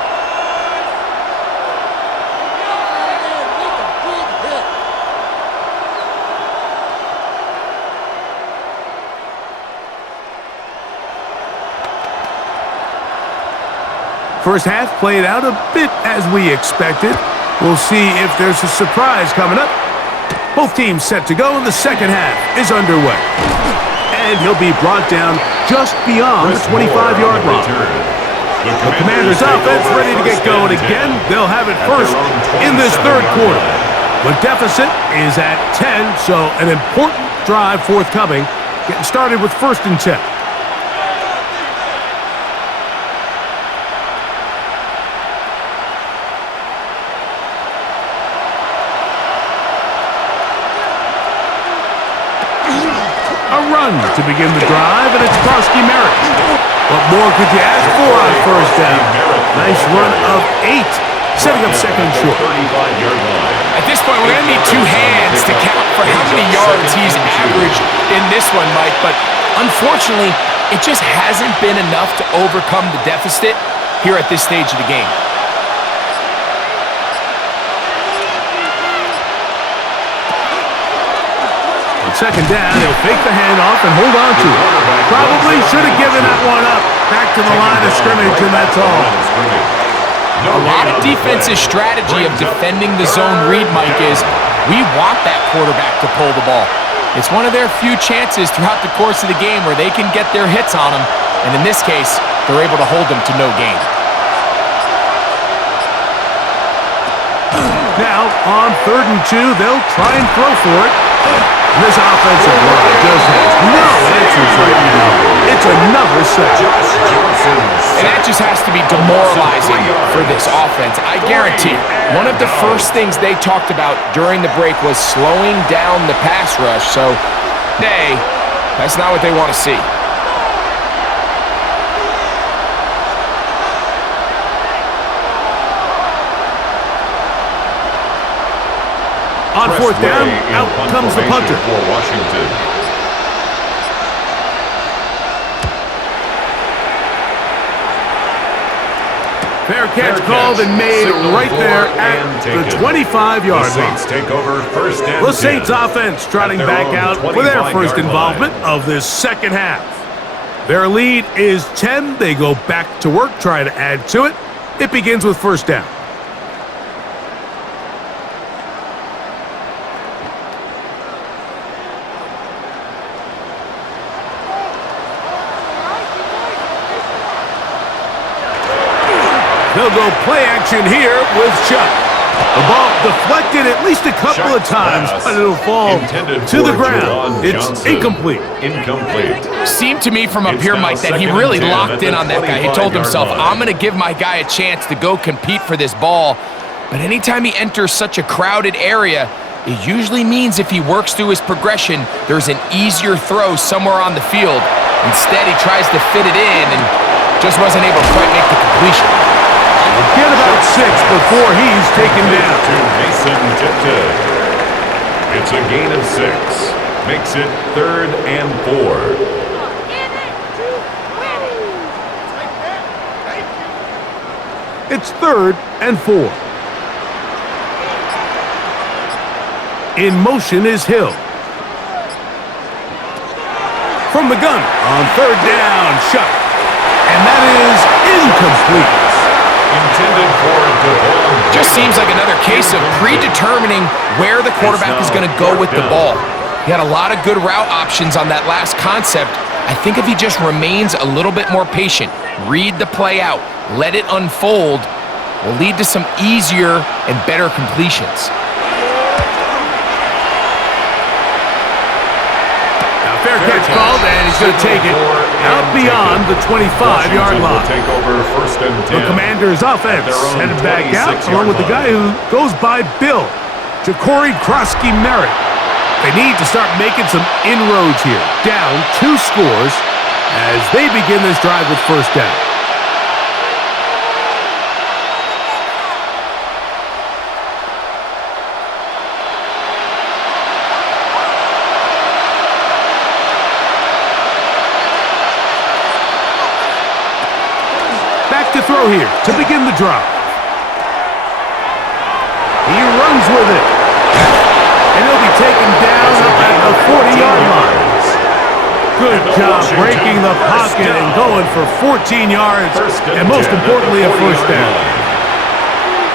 First half played out a bit as we expected. We'll see if there's a surprise coming up. Both teams set to go, and the second half is underway. And he'll be brought down just beyond the 25-yard line. The Commanders' offense ready to get going again. They'll have it first in this third quarter. The deficit is at 10, so an important drive forthcoming. Getting started with 1st and 10. To begin the drive, and it's Karski Merritt. What more could you ask for on first down? Nice run of 8, setting up second and short. At this point, we're going to need 2 hands to count for how many yards he's averaged in this one, Mike, but unfortunately, it just hasn't been enough to overcome the deficit here at this stage of the game. Second down, he'll fake the handoff and hold on to it. Probably should have given that one up. Back to the line of scrimmage, and that's all. A lot of defensive strategy of defending the zone read, Mike, is we want that quarterback to pull the ball. It's one of their few chances throughout the course of the game where they can get their hits on him, and in this case, they're able to hold them to no gain. Now, on 3rd and 2, they'll try and throw for it. This offensive line just has no answers right now. It's another sack. And that just has to be demoralizing for this offense. I guarantee one of the first things they talked about during the break was slowing down the pass rush. So, hey, that's not what they want to see. On 4th down, out comes the punter. For Washington. Fair catch called and made right there at the 25-yard line. Take over 1st and 10. The Saints offense trotting back out for their first involvement of this second half. Their lead is 10. They go back to work, try to add to it. It begins with first down. They'll go play action here with Chuck. The ball deflected at least a couple of times, but it'll fall to the ground. It's incomplete. Seemed to me from up here, Mike, that he really locked in on that guy. He told himself, I'm going to give my guy a chance to go compete for this ball. But anytime he enters such a crowded area, it usually means if he works through his progression, there's an easier throw somewhere on the field. Instead, he tries to fit it in and just wasn't able to quite make the completion. Get about 6 before he's taken down. To Mason Tipton. It's a gain of 6. Makes it 3rd and 4. It's 3rd and 4. In motion is Hill. From the gun on 3rd down, Chuck. And that is incomplete. Intended for Devon. Just seems like another case of predetermining where the quarterback is going to go with the ball. He had a lot of good route options on that last concept. I think if he just remains a little bit more patient, read the play out, let it unfold, will lead to some easier and better completions. Fair catch called, and he's going to take it out beyond the 25-yard line. Take over 1st and 10. The Commanders' offense headed back out, along with the guy who goes by Bill, Ja'Cory Krosky-Merritt. They need to start making some inroads here. Down 2 scores as they begin this drive with first down. To throw here to begin the drive. He runs with it. And he'll be taken down up at the 40-yard line. Good job breaking the pocket and going for 14 yards, and most importantly, a first down.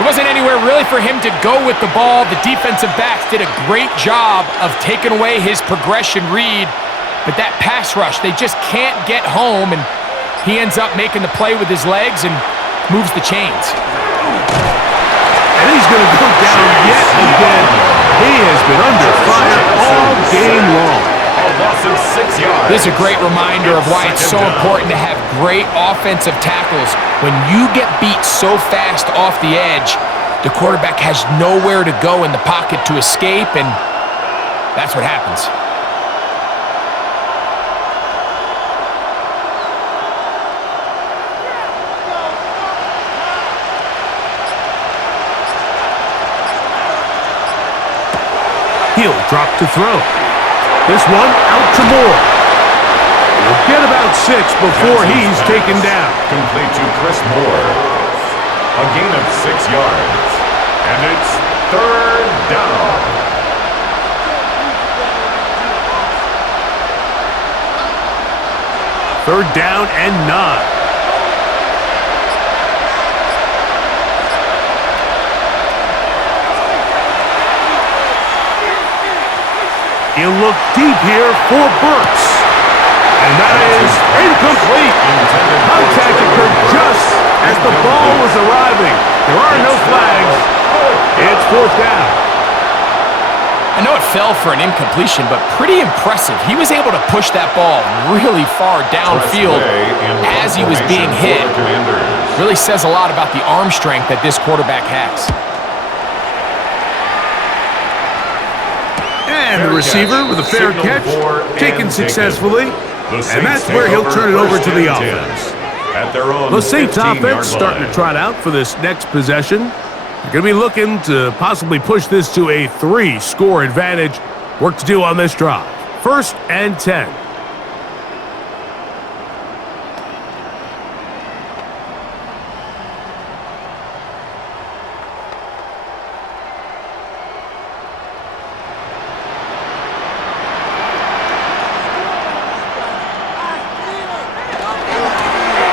There wasn't anywhere really for him to go with the ball. The defensive backs did a great job of taking away his progression read, but that pass rush, they just can't get home, and he ends up making the play with his legs and moves the chains. And he's going to go down yet again. He has been under fire all game long. A loss of 6 yards. This is a great reminder of why it's so important to have great offensive tackles. When you get beat so fast off the edge, the quarterback has nowhere to go in the pocket to escape, and that's what happens. He'll drop to throw. This one out to Moore. He'll get about 6 before he's taken down. Complete to Chris Moore. A gain of 6 yards. And it's 3rd down. Third down and 9. He'll look deep here for Burks. And that is incomplete. Contact occurred just as the ball was arriving. There are no flags. It's 4th down. I know it fell for an incompletion, but pretty impressive. He was able to push that ball really far downfield as he was being hit. Really says a lot about the arm strength that this quarterback has. And the receiver with a fair catch, taken successfully, and that's where he'll turn it over to the offense. The Saints offense starting to trot out for this next possession. They're going to be looking to possibly push this to a 3-score advantage. Work to do on this drive. 1st and 10.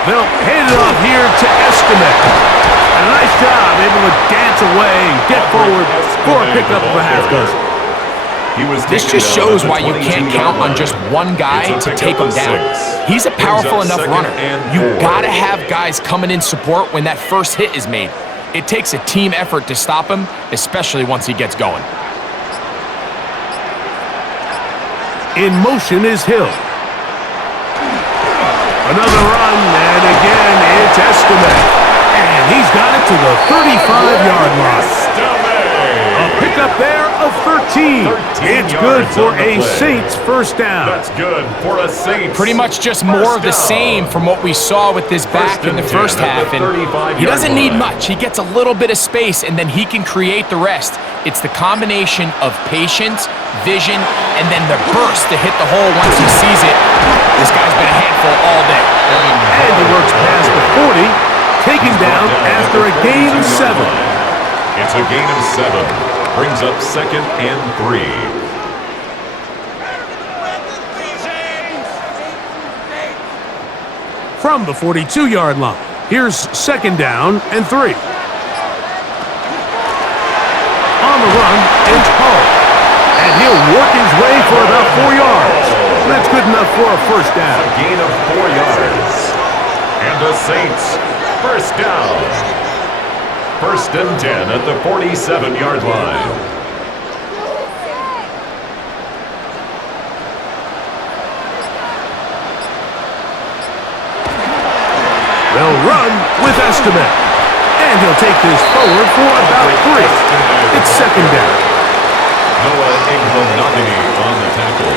They'll hand it off here to Estimate. able to dance away and get forward for a pickup of a half dozen. This just shows why you can't count on just one guy to take him down. He's a powerful enough runner. You gotta have guys coming in support when that first hit is made. It takes a team effort to stop him, especially once he gets going. In motion is Hill. Another run, and again, it's Estimate. And he's got it to the 35-yard line. A pickup there of 13. It's good for a Saints first down. That's good for a Saints. Pretty much just more of the same from what we saw with this back in the first half. And he doesn't need much. He gets a little bit of space, and then he can create the rest. It's the combination of patience, vision, and then the burst to hit the hole once he sees it. This guy's been a handful all day. And he works past the 40, taken down after a gain of 7. It's a gain of 7. Brings up 2nd and 3. From the 42-yard line, here's 2nd down and 3. On the run, it's Hall. And he'll work his way for about 4 yards. That's good enough for a first down. A gain of 4 yards. And the Saints, first down. 1st and 10 at the 47-yard line. They'll run with Estimate. And he'll take this forward for about 3. It's 2nd down. Noah Igbenogany on the tackle.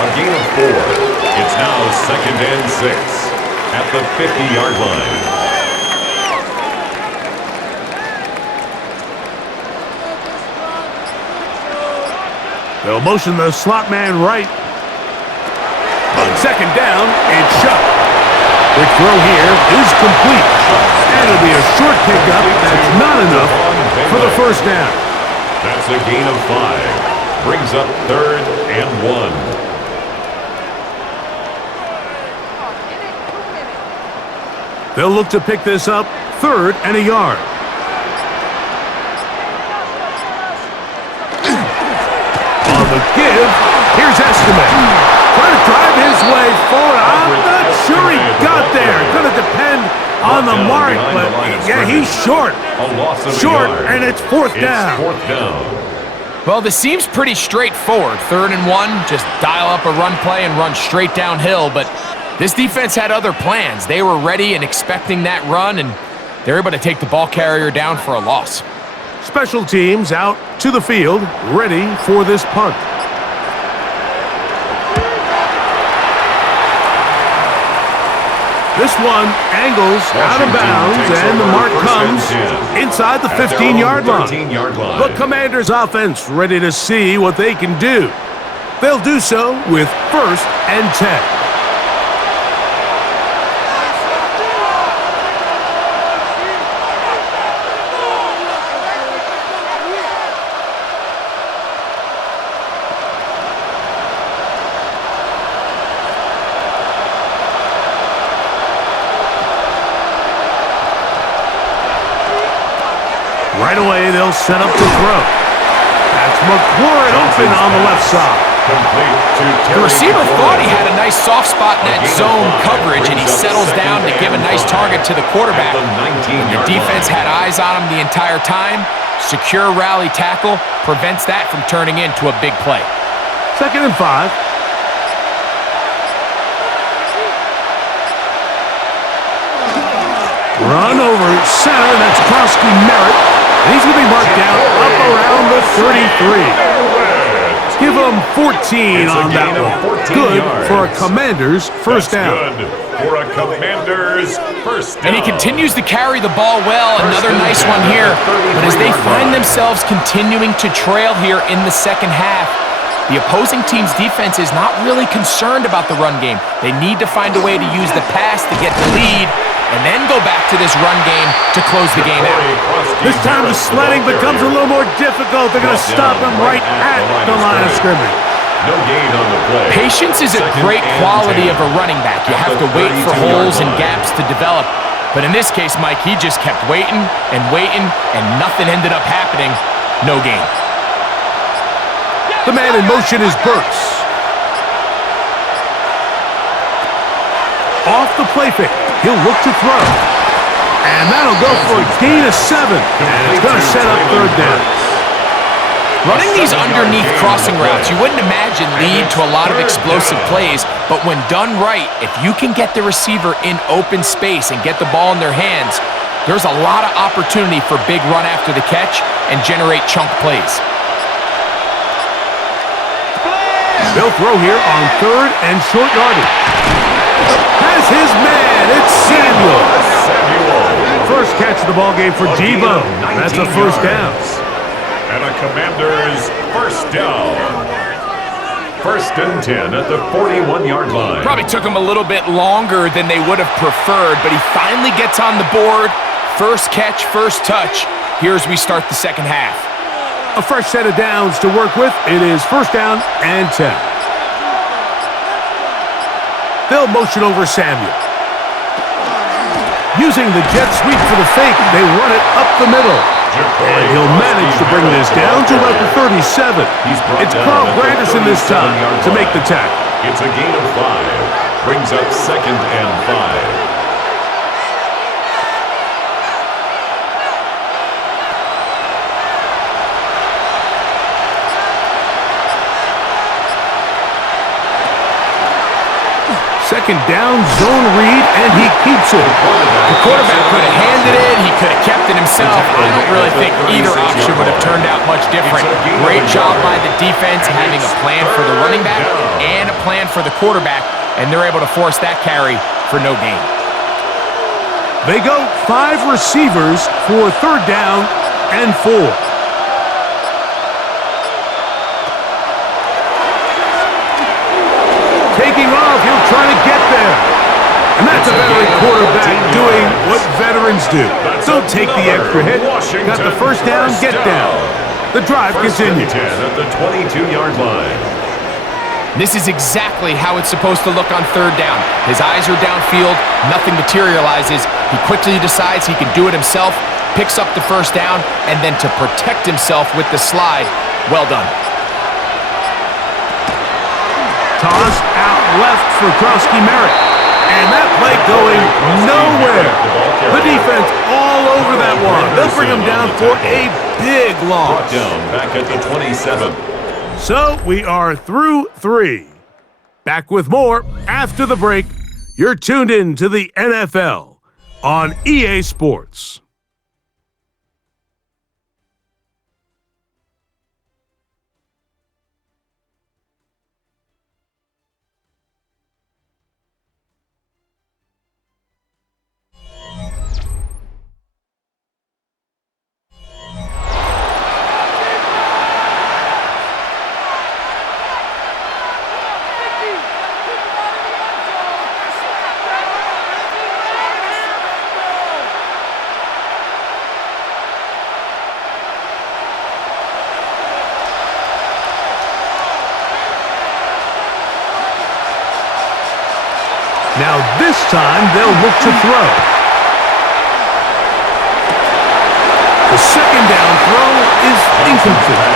A gain of 4. It's now 2nd and 6 at the 50-yard line. They'll motion the slot man right. On 2nd down, it's shut. The throw here is complete. And it'll be a short pickup. That's not enough for the first down. That's a gain of 5. Brings up 3rd and 1. They'll look to pick this up 3rd and a yard. On the give, here's Estimate. Trying to drive his way forward. I'm not sure he got there. Going to depend on the mark, but yeah, he's short. Short, and it's 4th down. It's 4th down. Well, this seems pretty straightforward. 3rd and 1, just dial up a run play and run straight downhill, but this defense had other plans. They were ready and expecting that run, and they're able to take the ball carrier down for a loss. Special teams out to the field, ready for this punt. This one angles out of bounds, and the mark comes inside the 15-yard line. The Commanders' offense ready to see what they can do. They'll do so with 1st and 10. Right away, they'll set up to throw. That's McLaurin open on the left side. The receiver thought he had a nice soft spot in that zone coverage, and he settles down to give a nice target to the quarterback. The defense had eyes on him the entire time. Secure rally tackle prevents that from turning into a big play. 2nd and 5. Run over center, that's Krosky Merritt. And he's going to be marked down up around the 33. Give him 14 on that one. Good for a Commander's first down. Good for a Commander's first down. And he continues to carry the ball well. Another nice one here. But as they find themselves continuing to trail here in the second half, the opposing team's defense is not really concerned about the run game. They need to find a way to use the pass to get the lead and then go back to this run game to close the game out. This time the sledding becomes a little more difficult. They're going to stop him right at the line of scrimmage. No gain on the play. Patience is a great quality of a running back. You have to wait for holes and gaps to develop. But in this case, Mike, he just kept waiting and waiting, and nothing ended up happening. No gain. The man in motion is Burks. Off the play fake. He'll look to throw. And that'll go for a gain of 7. And it's going to set up third down. Running these underneath crossing routes, you wouldn't imagine lead to a lot of explosive plays, but when done right, if you can get the receiver in open space and get the ball in their hands, there's a lot of opportunity for big run after the catch and generate chunk plays. They'll throw here on third and short yardage. Has his man. It's Samuel. First catch of the ball game for Debo. That's a first down. And a Commander's first down. First and 10 at the 41-yard line. Probably took him a little bit longer than they would have preferred, but he finally gets on the board. First catch, first touch. Here as we start the second half. A fresh set of downs to work with. It is first down and 10. They'll motion over Samuel. Using the jet sweep for the fake, they run it up the middle. And he'll manage to bring this down to about the 37. It's Carl Granderson this time to make the tackle. It's a gain of 5. Brings up second and 5. Second down, zone read, and he keeps it. The quarterback could have handed it. He could have kept it himself. I don't really think either option would have turned out much different. Great job by the defense having a plan for the running back and a plan for the quarterback, and they're able to force that carry for no gain. They go 5 receivers for third down and 4. Taking off, he'll try to get there. And that's a veteran quarterback doing what veterans do. Don't take the extra hit. Got the first down, get down. The drive continues. At the 22-yard line. This is exactly how it's supposed to look on third down. His eyes are downfield, nothing materializes. He quickly decides he can do it himself, picks up the first down, and then to protect himself with the slide, well done. Toss out left for Krosky-Merritt. And that play going nowhere. The defense all over that one. They'll bring him down for a big loss. Brought down back at the 27. So we are through 3. Back with more after the break. You're tuned in to the NFL on EA Sports. Now this time they'll look to throw. The second down throw is incomplete.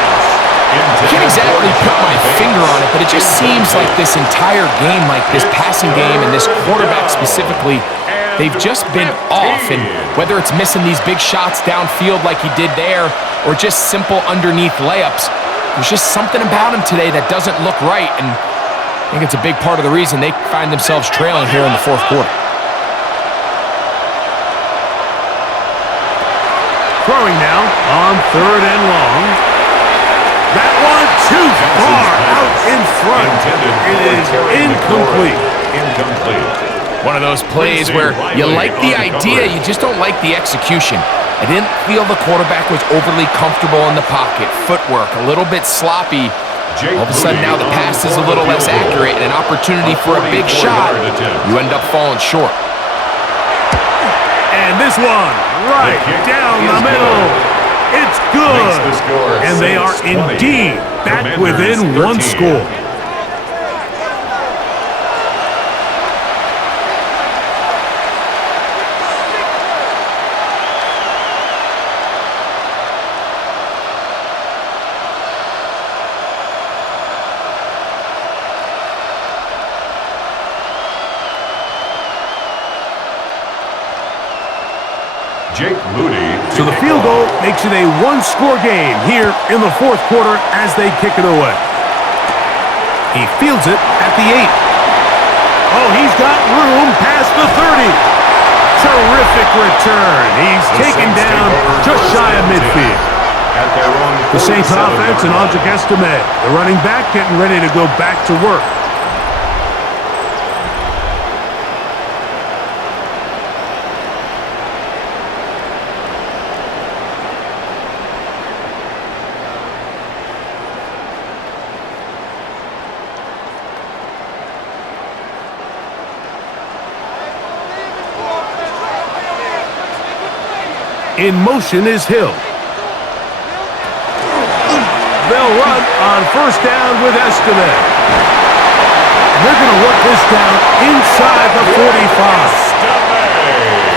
I can't exactly put my finger on it, but it just seems like this entire game, like this passing game and this quarterback specifically, they've just been off. And whether it's missing these big shots downfield like he did there or just simple underneath layups, there's just something about him today that doesn't look right. And I think it's a big part of the reason they find themselves trailing here in the fourth quarter. Throwing now on third and long. That one too far out in front. It is incomplete. One of those plays where you like the idea, you just don't like the execution. I didn't feel the quarterback was overly comfortable in the pocket. Footwork, a little bit sloppy. All of a sudden now the pass is a little less accurate and an opportunity for a big shot. You end up falling short. And this one right down the middle. It's good. And they are indeed back within one score. Jake Moody. So the field goal makes it a one-score game here in the fourth quarter as they kick it away. He fields it at the 8. Oh, he's got room past the 30. Terrific return. He's taken down just shy of midfield. At their own The Saints offense and on to Estime. The running back getting ready to go back to work. In motion is Hill. They'll run on first down with Estime. And they're going to work this down inside the 45.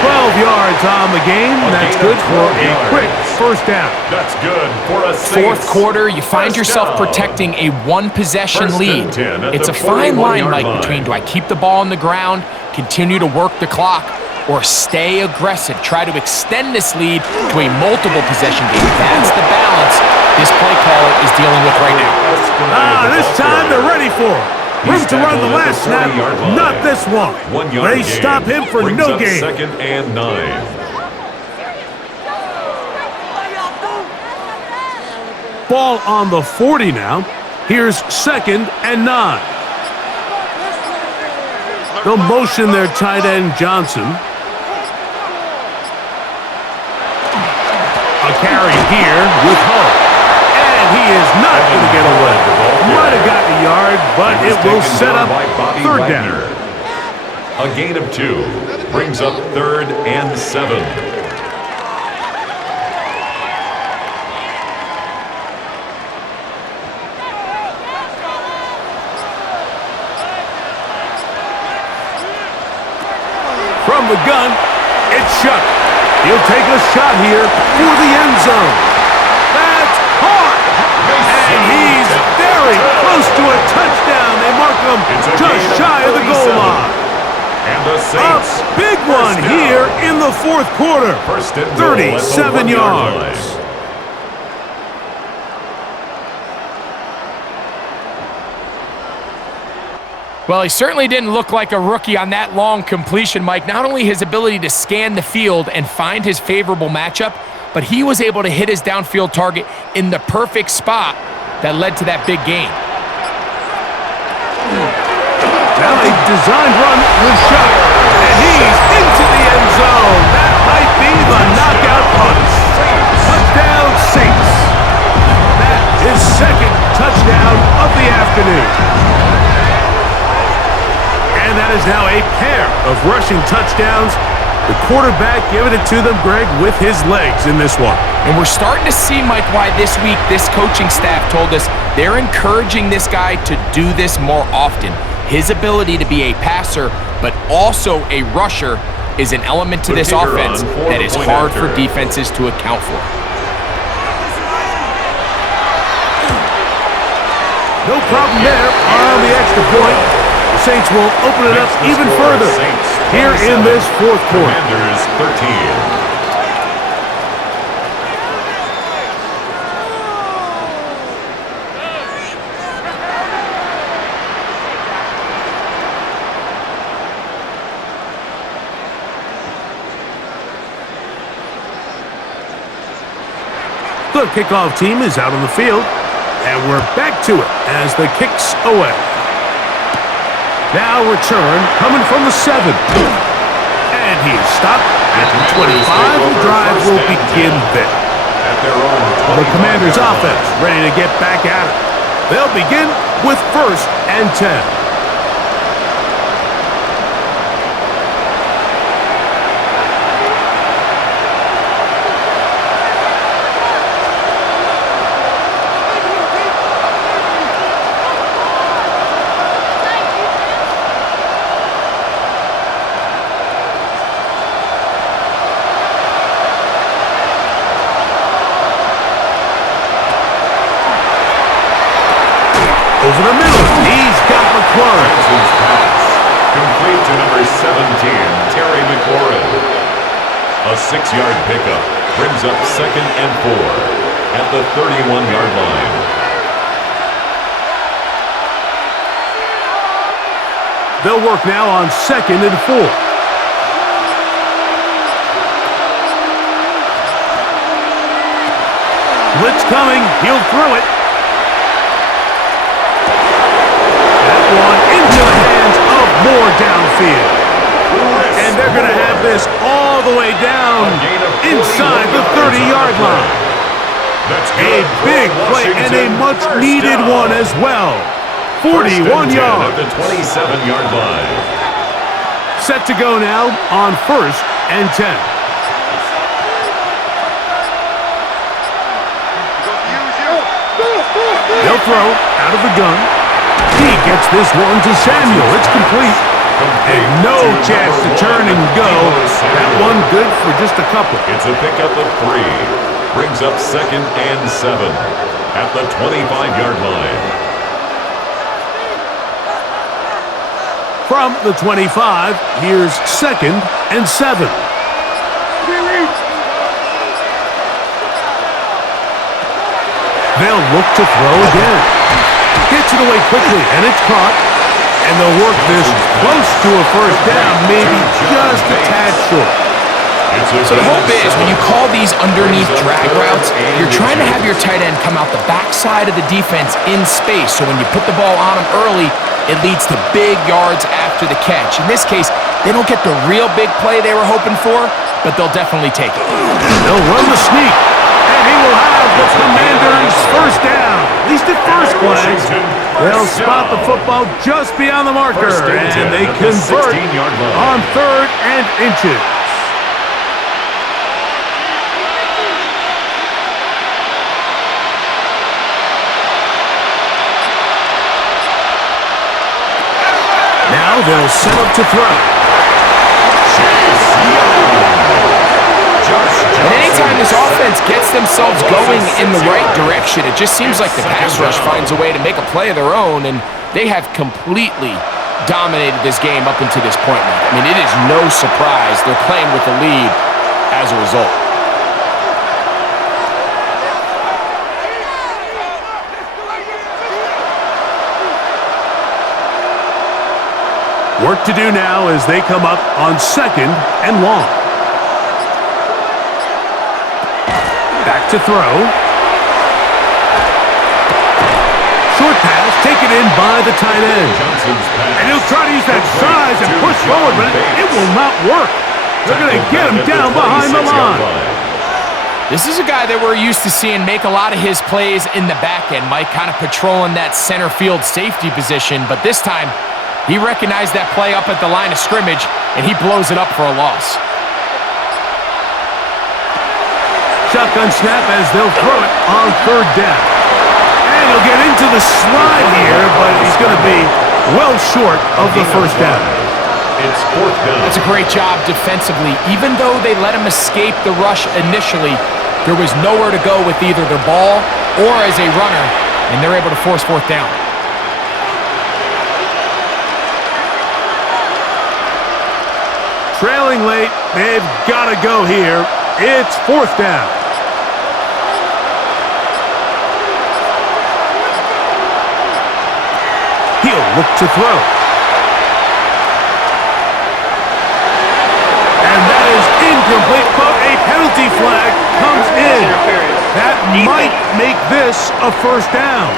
12 yards on the game. That's good for a quick first down. That's good for a Fourth quarter, you find yourself protecting a one-possession lead. It's a fine line, Mike, between do I keep the ball on the ground, continue to work the clock, or stay aggressive, try to extend this lead to a multiple possession game. That's the balance this play caller is dealing with right now. This time they're ready for it. Room to run the last snap, not this one. They stop him for no gain. Second and 9. Ball on the 40 now. Here's second and 9. They'll motion their tight end Johnson. A carry here with Hull. And he is not going to get away. Might have gotten a yard, but it will set up third down. A gain of 2 brings up third and 7. From the gun, it's Shuck. He'll take a shot here for the end zone. That's caught. And he's very close to a touchdown. They mark him just shy of the goal line. And the Saints. A big one here in the fourth quarter. 37 yards. Well, he certainly didn't look like a rookie on that long completion, Mike. Not only his ability to scan the field and find his favorable matchup, but he was able to hit his downfield target in the perfect spot that led to that big gain. Now a designed run with Shuck, and he's into the end zone. That might be the knockout punch. Touchdown, Saints. That is second touchdown of the afternoon. And that is now a pair of rushing touchdowns. The quarterback giving it to them, Greg, with his legs in this one. And we're starting to see, Mike, why this week this coaching staff told us they're encouraging this guy to do this more often. His ability to be a passer, but also a rusher, is an element to this offense that is hard for defenses to account for. No problem there on the extra point. The Saints will open it up even further here in this fourth quarter. Commanders 13. The kickoff team is out on the field, and we're back to it as the kick's away. Now return coming from the 7. And he is stopped at the 25. The drive will begin there. The Commanders' offense ready to get back at it. They'll begin with first and 10. Over the middle, he's got McLaurin. Complete to number 17, Terry McLaurin. A A 6-yard pickup brings up 2nd and 4 at the 31-yard line. They'll work now on 2nd and 4. Blitz coming. He'll throw it. That one into the hands of Moore downfield. And they're going to have this all the way down inside the 30-yard line. A big play and a much-needed one as well. 41 yards. At the 27-yard line. Set to go now on 1st and 10. They'll throw out of the gun. He gets this one to Samuel. It's complete. And no chance to turn and go. That one good for just a couple. It's a pickup of 3. Brings up 2nd and 7 at the 25-yard line. From the 25, here's 2nd and 7. They'll look to throw again. Gets it away quickly, and it's caught. And they'll work this close to a first down, maybe just a tad short. So the hope is when you call these underneath drag routes, you're trying to have your tight end come out the backside of the defense in space. So when you put the ball on him early, it leads to big yards after the catch. In this case, they don't get the real big play they were hoping for, but they'll definitely take it. They'll run the sneak, and he will have the Commanders' first down. At least at first glance. They'll spot the football just beyond the marker, and they convert on 3rd and inches. Now they'll set up to throw. And anytime this offense gets themselves going in the right direction, it just seems like the pass rush finds a way to make a play of their own, and they have completely dominated this game up until this point now. I mean, it is no surprise they're playing with the lead as a result. Work to do now as they come up on 2nd and long. Back to throw. Short pass taken in by the tight end. And he'll try to use that size and push forward, but it will not work. They're going to get him down behind the line. This is a guy that we're used to seeing make a lot of his plays in the back end, Mike, kind of patrolling that center field safety position, but this time he recognized that play up at the line of scrimmage, and he blows it up for a loss. Shotgun snap as they'll throw it on 3rd down. And he'll get into the slide here, but he's going to be well short of the first down. It's 4th down. That's a great job defensively. Even though they let him escape the rush initially, there was nowhere to go with either their ball or as a runner, and they're able to force 4th down. Trailing late, they've got to go here. It's 4th down. He'll look to throw. And that is incomplete, but a penalty flag comes in. That might make this a first down.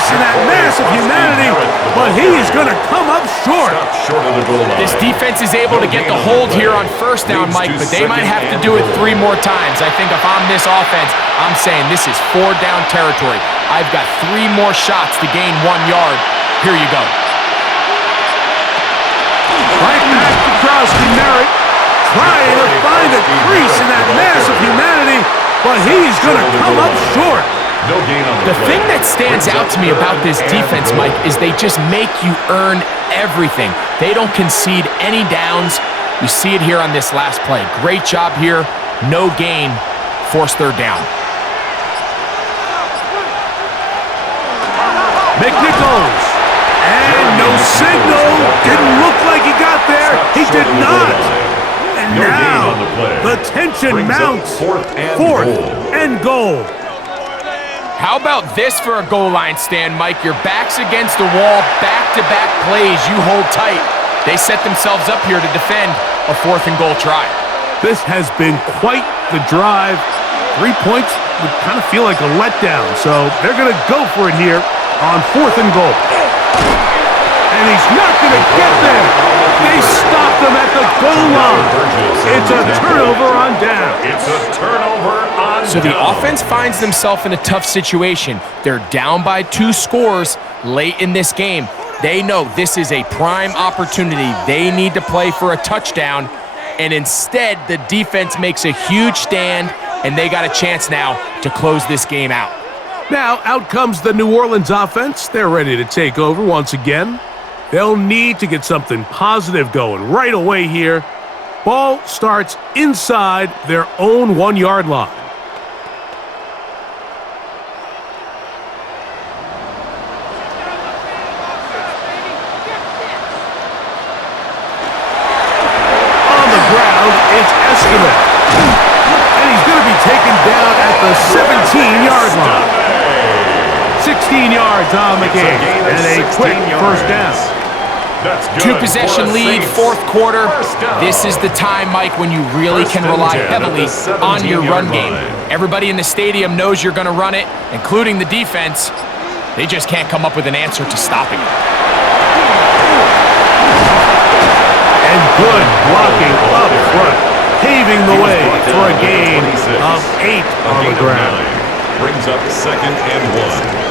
In that massive humanity, but he is going to come up short. This defense is able to get the hold here on 1st down, Mike, but they might have to do it 3 more times. I think if I'm this offense, I'm saying this is 4 down territory. I've got 3 more shots to gain 1 yard. Here you go. Right back to Krause. Merritt trying to find a crease in that mass of humanity, but he's going to come up short. No gain on The thing that stands out to me about this defense, Mike, is they just make you earn everything. They don't concede any downs. You see it here on this last play. Great job here. No gain. Forced third down. McNichols. And no signal. Didn't look like he got there. He did not. And now the tension mounts. Fourth and goal. How about this for a goal line stand, Mike? Your back's against the wall, back-to-back plays, you hold tight. They set themselves up here to defend a 4th and goal try. This has been quite the drive. 3 points would kind of feel like a letdown, so they're going to go for it here on 4th and goal. And he's not going to get there. They stopped him at the goal line. It's a turnover on down. It's a turnover on So the down. offense finds themselves in a tough situation. They're down by 2 scores late in this game. They know this is a prime opportunity. They need to play for a touchdown, and instead the defense makes a huge stand, and they got a chance now to close this game out. Now, out comes the New Orleans offense. They're ready to take over once again. They'll need to get something positive going right away here. Ball starts inside their own 1-yard line. On the ground, it's Estimate. And he's going to be taken down at the 17-yard line. 16 yards on the game, and a quick first down. That's good. 2-possession lead, 4th quarter. This is the time, Mike, when you really can rely heavily on your run game. Everybody in the stadium knows you're going to run it, including the defense. They just can't come up with an answer to stopping it. And good blocking up front, paving the way for a gain of 8 on the ground. Brings up 2nd and 1.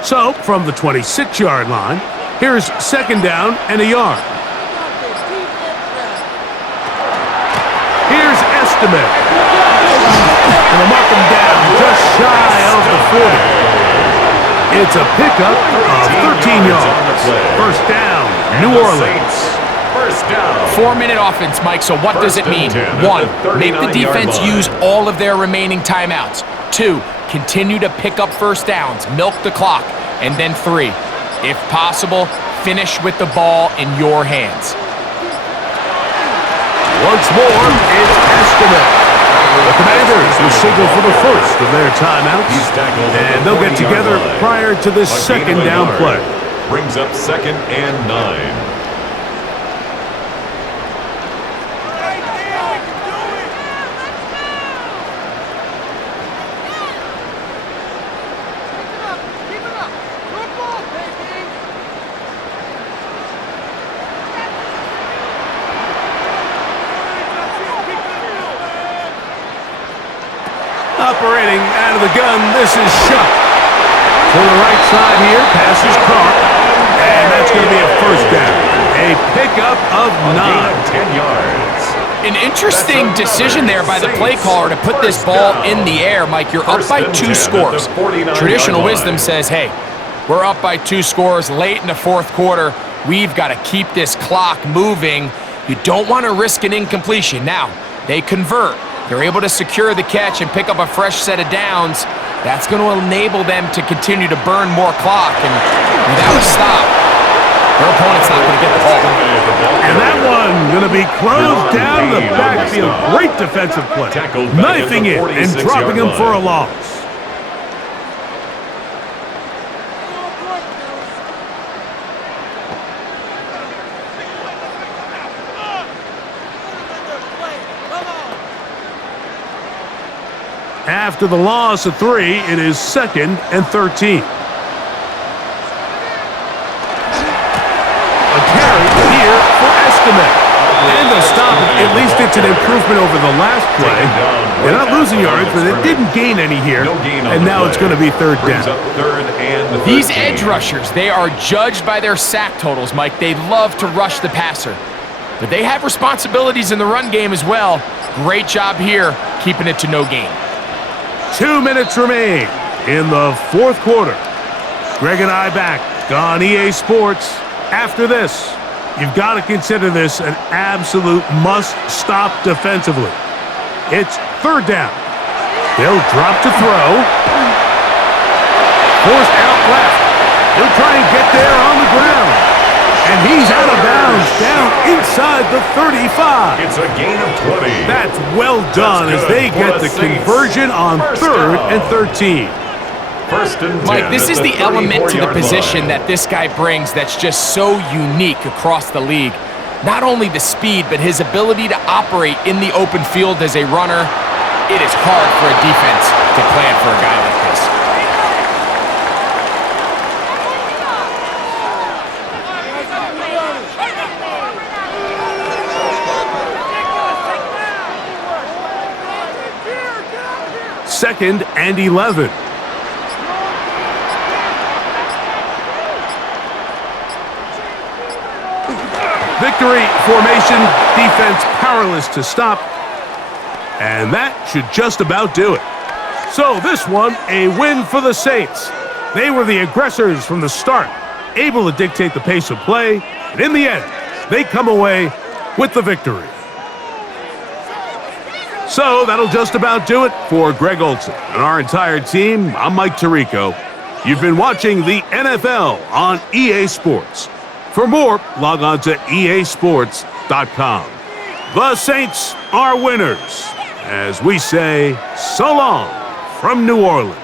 So, from the 26-yard line, here's 2nd down and a yard. Here's Estimate. And they'll mark him down just shy of the 40. It's a pickup of 13 yards. First down, New Orleans. First down. 4-minute offense, Mike, so what does it mean? 1, make the defense use all of their remaining timeouts. 2, continue to pick up first downs, milk the clock. And then 3, if possible, finish with the ball in your hands. Once more, it's Estimate. The Commanders will signal for the first of their timeouts, and they'll get together prior to this 2nd down play. Brings up 2nd and 9. Operating out of the gun, this is Shuck. To the right side here, passes caught, and that's going to be a first down. A pickup of 9. 10 yards. An interesting decision there by the play caller to put this ball in the air. Mike, you're up by 2 scores. Traditional wisdom says, hey, we're up by 2 scores late in the 4th quarter. We've got to keep this clock moving. You don't want to risk an incompletion. Now, they convert. They're able to secure the catch and pick up a fresh set of downs. That's going to enable them to continue to burn more clock, and without a stop, their opponent's not going to get the ball. And that one going to be closed down the backfield. Great defensive play. Knifing it and dropping him for a loss. After the loss of 3, it is 2nd and 13. A carry here for Estimate. And they'll stop it. At least it's an improvement over the last play. They're not losing yards, but they didn't gain any here. And now it's going to be third down. These edge rushers, they are judged by their sack totals, Mike. They love to rush the passer. But they have responsibilities in the run game as well. Great job here, keeping it to no gain. 2 minutes remain in the fourth quarter. Greg and I back on EA Sports. After this, you've got to consider this an absolute must-stop defensively. It's third down. They'll drop to throw. Forced out left. He'll try and get there on the ground. And he's out of bounds, down inside the 35. It's a gain of 20. That's well done as they get the conversion on third and 13. First and 10. Mike, this is the element to the 34-yard position line. that this guy brings that's just so unique across the league. Not only the speed, but his ability to operate in the open field as a runner. It is hard for a defense to plan for a guy like this. Second and 11. Victory formation, defense powerless to stop. And that should just about do it. So this one, a win for the Saints. They were the aggressors from the start, able to dictate the pace of play. And in the end, they come away with the victory. So that'll just about do it for Greg Olson and our entire team. I'm Mike Tirico. You've been watching the NFL on EA Sports. For more, log on to easports.com. The Saints are winners, as we say so long from New Orleans.